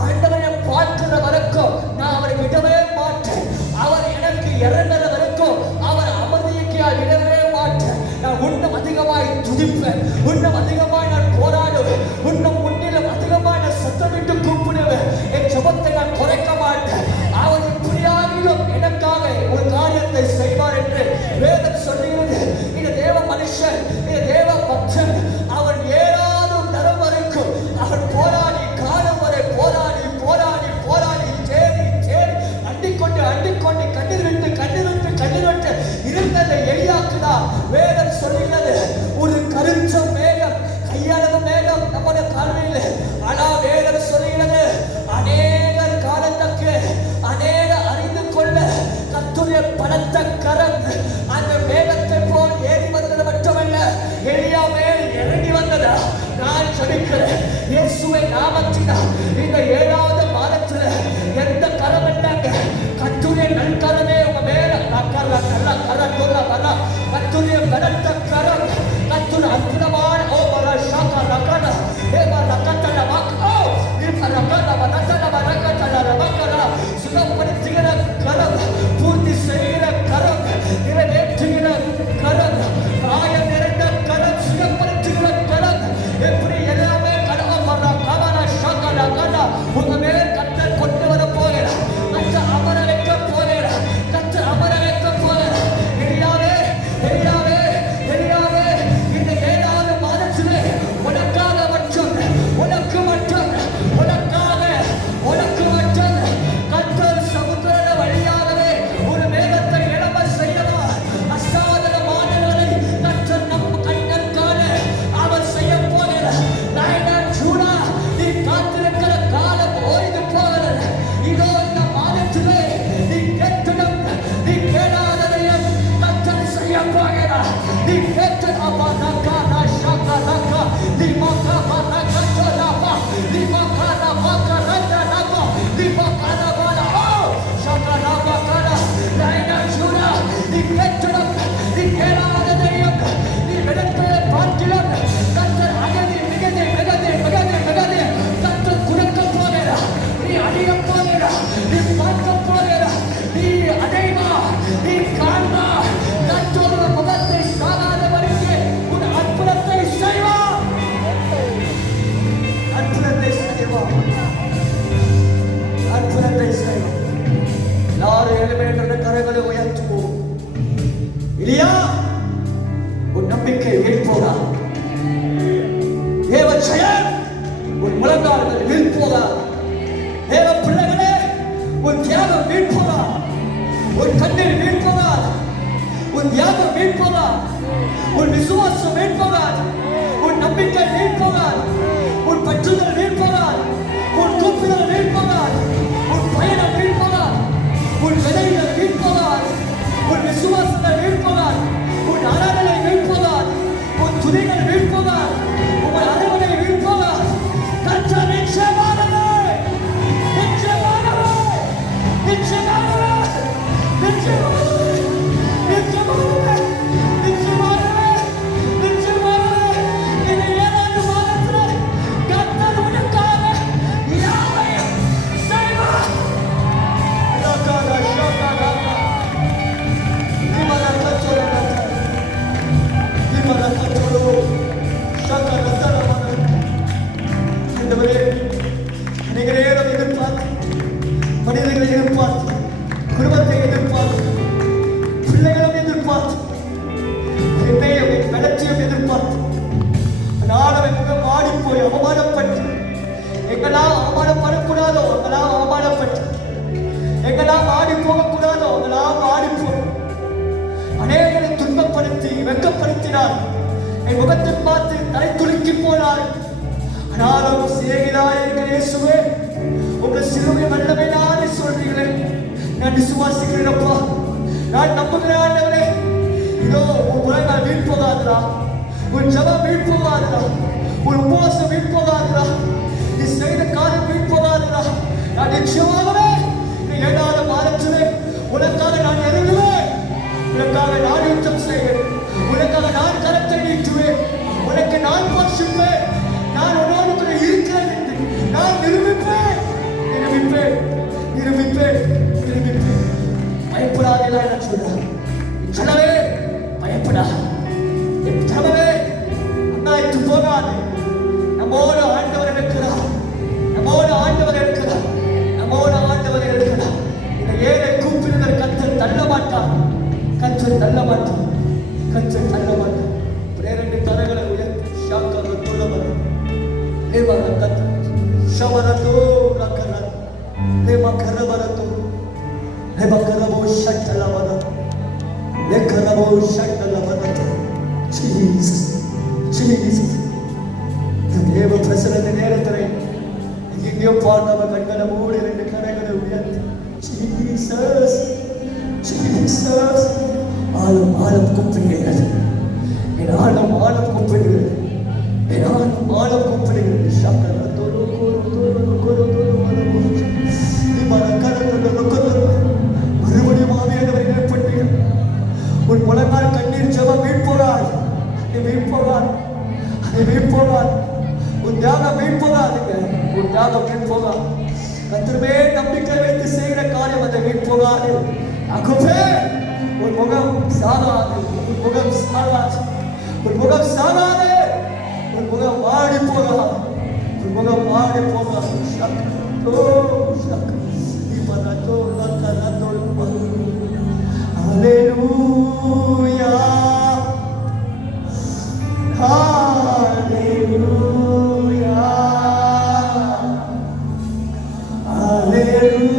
ஆண்டவரை பார்க்கிற வரைக்கும் நான் அவரை விடவே மாட்டேன். அவர் எனக்கு இறங்குற வரைக்கும் அவர் அமர்ந்தியாக விடவே மாட்டேன். நான் இன்னும் அதிகமாய் துதிப்பேன், இன்னும் அதிகமாய் நான் போராடுவேன், இன்னும் முன்னிலும் அதிகமாய் நான் சத்தமிட்டு கூப்பிடுவேன். என் ஜெபத்தை நான் குறைக்க மாட்டேன். அவர் இப்படியாகிலும் எனக்காக ஒரு காரியத்தை செய்வார் என்று வேதம் சொல்லுகிறது. இந்த தேவ மனுஷன், இந்த தேவ பக்தன், அவன் 7வது தரம் வரைக்கும் அவன் போராடி காலம் வரை போராடி தேடி அண்டிக்கொண்டு கண்ணீர் விட்டு இருந்ததை எளியாக்குதா வேதம் சொல்லுகிறது. ஒரு கருச்சம் மேகம், கையளவு மேகம் நம்முடைய பார்வையில். ஆனா வேதம் சொல்லுகிறது, அநேகர் காலத்துக்கு அறிந்து கொள்ள கர்த்தருடைய பலத்த கரம் அந்த மேகத்தை போல் ஏறி வந்தது மட்டுமல்ல, எலியா மேல் இறங்கி வந்ததா. நான் சொல்லிக்கிறேன், இயேசுவை நாமத்தினால் இந்த 7வது பலத்த கரம் கத்துன அற்புதமான ஓ மரா ஷாகா ரகனா ஏ மரா கத்தல மக்கோ இப்ப ரகனா ரகனா ரகனா ரகனா சுகப்படுத்துகிற கரம் பூர்த்தி செய்கிற கரம் நிறைவேற்றுகிற கரம் ஆயம் நிறைந்த கரம் சுகப்படுத்துகிற கரம் எப்படி எல்லாமே கடவ மரா கவனா ஷாகா ரகனா உங்க மேல கத்தர் கொண்டு வர போகிறார் கத்தர் அமர வைக்க போகிறார் கத்தர் அமர வைக்க போகிறார் எரியாவே எரியாவே எரியாவே இந்த 7வது மாதத்திலே உனக்காக மட்டும் உனக்கு மட்டும் உனக்கு மட்டும் கத்தர் சமுத்திர வழியாகவே ஒரு மேகத்தை இடம செய்யவா அசாதாரண மாநிலங்களை கத்தர் நம் கண்ணன் காண அவர் செய்ய போகிறார் நாயனார் ஜூடா நீ காத்திருக்கிற காலம் ஓய்ந்து போகிறது இதோ இந்த மாதத்திலே நீ கேட்கணும் நீ கேளாததையும் கத்தர் செய்ய போகிறார் நீ கேட்கலாமா நக்கா நாஷாக்கா நக்கா நீ மக்கா நக்கா சொல்லாமா நீ மக்கா நக்கா நக்கா நக்கா நீ மக்கா நக்கா ஓ ஷாக்கா நக்கா காரா நாயனார் ஜூடா நீ கேட்கணும் நீ கேளாததையும் நீ விடப்பே பார்க்கலாம் கத்தர் அகதி மிகதே மிகதே மிகதே மிகதே கத்தர் குறைக்க போகிறா நீ அடைய போகிறா நீ பார்க்க போகிறா நீ அடைவா நீ காண்பா கத்தோட முகத்தை சாகாத வரைக்கும் உன் அற்புதத்தை செய்வா அற்புதத்தை செய்வா அற்புதத்தை செய்வா எல்லாரும் எழுவேற்ற கரங்களை உயர்த்துவோம் இல்லையா உன் நம்பிக்கை வீழ்போதா தேவ ஜெயம் உன் முழங்கால்கள் வீழ்போதா தேவ பிள்ளைகளே உன் தியாகம் வீழ்போதா உன் கண்ணீர் வீழ்போதா உன் தியாகம் வீழ்போதா உன் விசுவாசம் வீழ்போதா உன் நம்பிக்கை வீழ்போதா உன் பற்றுதல் வீழ்போதா உன் கூப்பிடல் வீழ்போதா உன் பயணம் வீழ்போதா உன் விதைகள் வீழ்போதா உன் விசுவாசங்கள் வீழ்போதா உன் ஆராதனை வீழ்போதா உன் துதிகள் வீழ்போதா உன் அரவணை வீழ்போதா கர்த்தர் நிச்சயமானவர் நிச்சயமானவர் நிச்சயமானவர் நிச்சயமானவர் நிச்சயமானவர் நிச்சயமானவர் நிச்சயமானவர் இந்த 7வது மாதத்தில் கர்த்தர் உனக்காக யாவையும் செய்வார் லக்காரா ஷாகாரா நிமலா கச்சோரா நிமலா கச்சோரோ ஷாகாரா தரமான ஆண்டவரே அநேக நேரம் எதிர்பார்த்து மனிதர்களை எதிர்பார்த்து குடும்பத்தை எதிர்பார்த்து பிள்ளைகளும் எதிர்பார்த்து என்னையும் என் வளர்ச்சியும் எதிர்பார்த்து நாடவை முகம் ஆடி போய் அவமானப்பட்டு எங்களால் அவமானப்படக்கூடாதோ எங்களால் அவமானப்பட்டு எங்களால் ஆடி போகக்கூடாதோ எங்களால் ஆடி போய் அநேகரை துன்பப்படுத்தி வெட்கப்படுத்தினார் என் முகத்தை பார்த்து தலை துலுக்கி போனார் ஆனாலும் சிநேகிதாய் எங்கள் இயேசுவே உங்கள் சிலுவை வல்லமை நானே சொல்றீங்களே நான் விசுவாசிக்கிறேனப்பா நான் நம்புகிறேன் ஆண்டவரே இதோ உன் முழங்கால் வீழ்போகாதுடா உன் ஜெபம் வீழ்போகாதுடா உன் உபவாசம் வீழ்போகாதுடா நீ செய்த காரியம் வீழ்போகாதுடா நான் நிச்சயமாகவே நீ 7வது மாதத்திலே உனக்காக நான் இறங்குவேன் உனக்காக நான் யுத்தம் செய்வேன் உனக்காக நான் கரத்தை நீட்டுவேன் உனக்கு நான் போஷிப்பேன் நான் உன்னோடு கூட இருக்கிறேன் என்று நான் நிரூபிப்பேன் நிரூபிப்பேன் நிரூபிப்பேன் நிரூபிப்பேன் பயப்படாதே நான் சொல்றேன் ஜனமே பயப்படா என் ஜனமே அண்ணாய்த்து போகாதே நம்மோடு ஆண்டவர் இருக்கிறார் நம்மோடு ஆண்டவர் இருக்கிறார் நம்மோடு ஆண்டவர் இருக்கிறார் இந்த ஏழை கூப்பிடுதல் கத்தர் தள்ள மாட்டார் கத்தர் தள்ள மாட்டார் கத்தர் தள்ள மாட்டார் பிரேரண்டு கரங்களை உயர்த்தி ஷாக்கர துளவர் ஏவரக்கத் ஷவரதோ ரக்கர லேமக்கரவரதோ லேமக்கரவோ ஷட்டலவர லேக்கரவோ ஷட்டலவர ஜீசஸ் ஜீசஸ் தேவ பிரசன்னத்தை நேரத்திலே எங்கேயோ பார்த்தவன் கண்களை மூடி 2 கரங்களை உயர்த்தி ஜீசஸ் ஜீசஸ் ஆழம் ஆழம் கூப்பிடுகிறது என் ஆழம் ஆழம் கூப்பிடுகிறது என் ஆழம் ஆழம் கூப்பிடுகிறது ஷக்கர தோலோ கோரோ தோலோ கோரோ தோலோ மரபோ நீ மரக்கரத்தோட மறுபடியும் ஆவியானவர் ஏற்பட்டீர்கள் உன் முழங்கால் கண்ணீர் ஜெபம் வீழ்போறார் செய்யாம வீண் போகாது. கர்த்தருமே நம்பிக்கை வைத்து செய்கிற காரியம் அதை வீண் போகாது. ஆகவே உன் முகம் சாகாது, உன் முகம் சாகாது, உன் முகம் சாகாது, உன் முகம் வாடி போகாது, உன் முகம் வாடி போகாது. Hallelujah, hallelujah, hallelujah,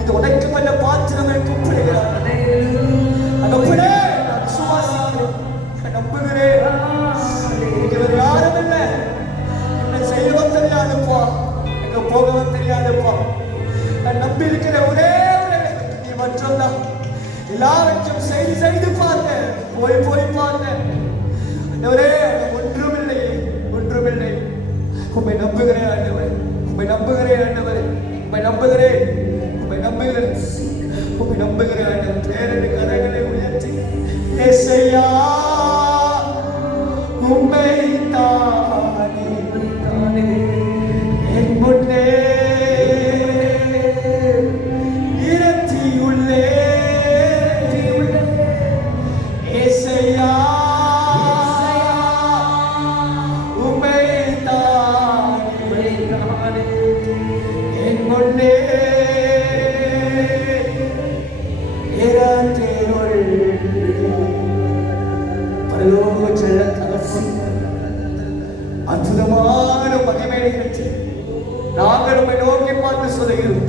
இது உடைக்கப்பட்ட பாத்திரமே கூப்பிடுகிறார். நம்புகிறேன், நான் விசுவாசிக்கிறேன், நான் நம்புகிறேன். இவர் யாரும் இல்லை, என்ன செய்யவும் தெரியாதுப்பா, எங்க போகவும் தெரியாதுப்பா. நான் நம்பி இருக்கிற ஒரே நீ மட்டும்தான். எல்லாவற்றையும் செய்து பார்த்தேன், போய் பார்த்தேன். ஆண்டவரே, ஒன்றுமில்லை, ஒன்றுமில்லை. உம்மை நம்புகிறேன் ஆண்டவரே, உம்மை நம்புகிறேன் ஆண்டவரே, உம்மை நம்புகிறேன், உம்மை நம்புகிறேன், உம்மை நம்புகிறேன் ஆண்டவரே. பேரடி கரங்களை உயர்த்தி இயேசையா உம்மை தானே என் முன்னே நிறுத்தியுள்ளே. இயேசையா உம்மை தானே என் முன்னே பரலோக செல்ல தகப்பன், அற்புதமான மகிமையை நிகழ்ச்சி நாங்கள் உம்மை நோக்கி பார்த்து சொல்லுகிறோம்.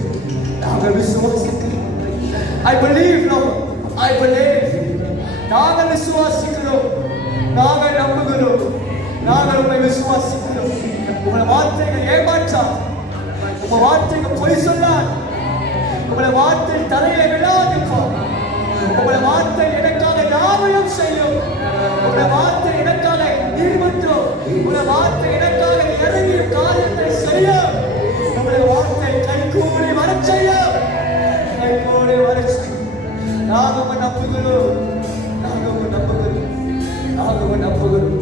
நாங்கள் விசுவாசிக்கிறோம். I believe, Lord, I believe. நாங்கள் விசுவாசிக்கிறோம், நாங்கள் நம்புகிறோம், நாங்கள் உம்மை விசுவாசிக்கிறோம். உங்கள் வார்த்தைகள் ஏமாற்றாது, உங்கள் வார்த்தைகள் பொய் சொல்லாது, உங்கள் வார்த்தை தலையில விழாதுப்பா. உங்கள் வார்த்தை எனக்காக யாவையும் செய்யும். உங்கள் வார்த்தை எனக்காக ஈடுபட்டும், உங்கள் வார்த்தை எனக்காக இறங்கிய காரியத்தை செய்யும். உங்கள் வார்த்தை கைகூடி வர செய்யும், கைகூடி வர செய்யும். நாங்கள் நம்புகிறோம், நாங்கள் நம்புகிறோம், நாங்கள் நம்புகிறோம்.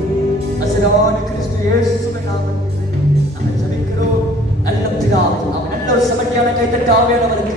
அசரான கிறிஸ்து இயேசுவின் நாமத்தில் நாங்கள் ஜெபிக்கிறோம். நல்ல பிதாவே, அவன் நல்ல ஒரு செமட்டியான கைத்தட்ட ஆவியானவருக்கு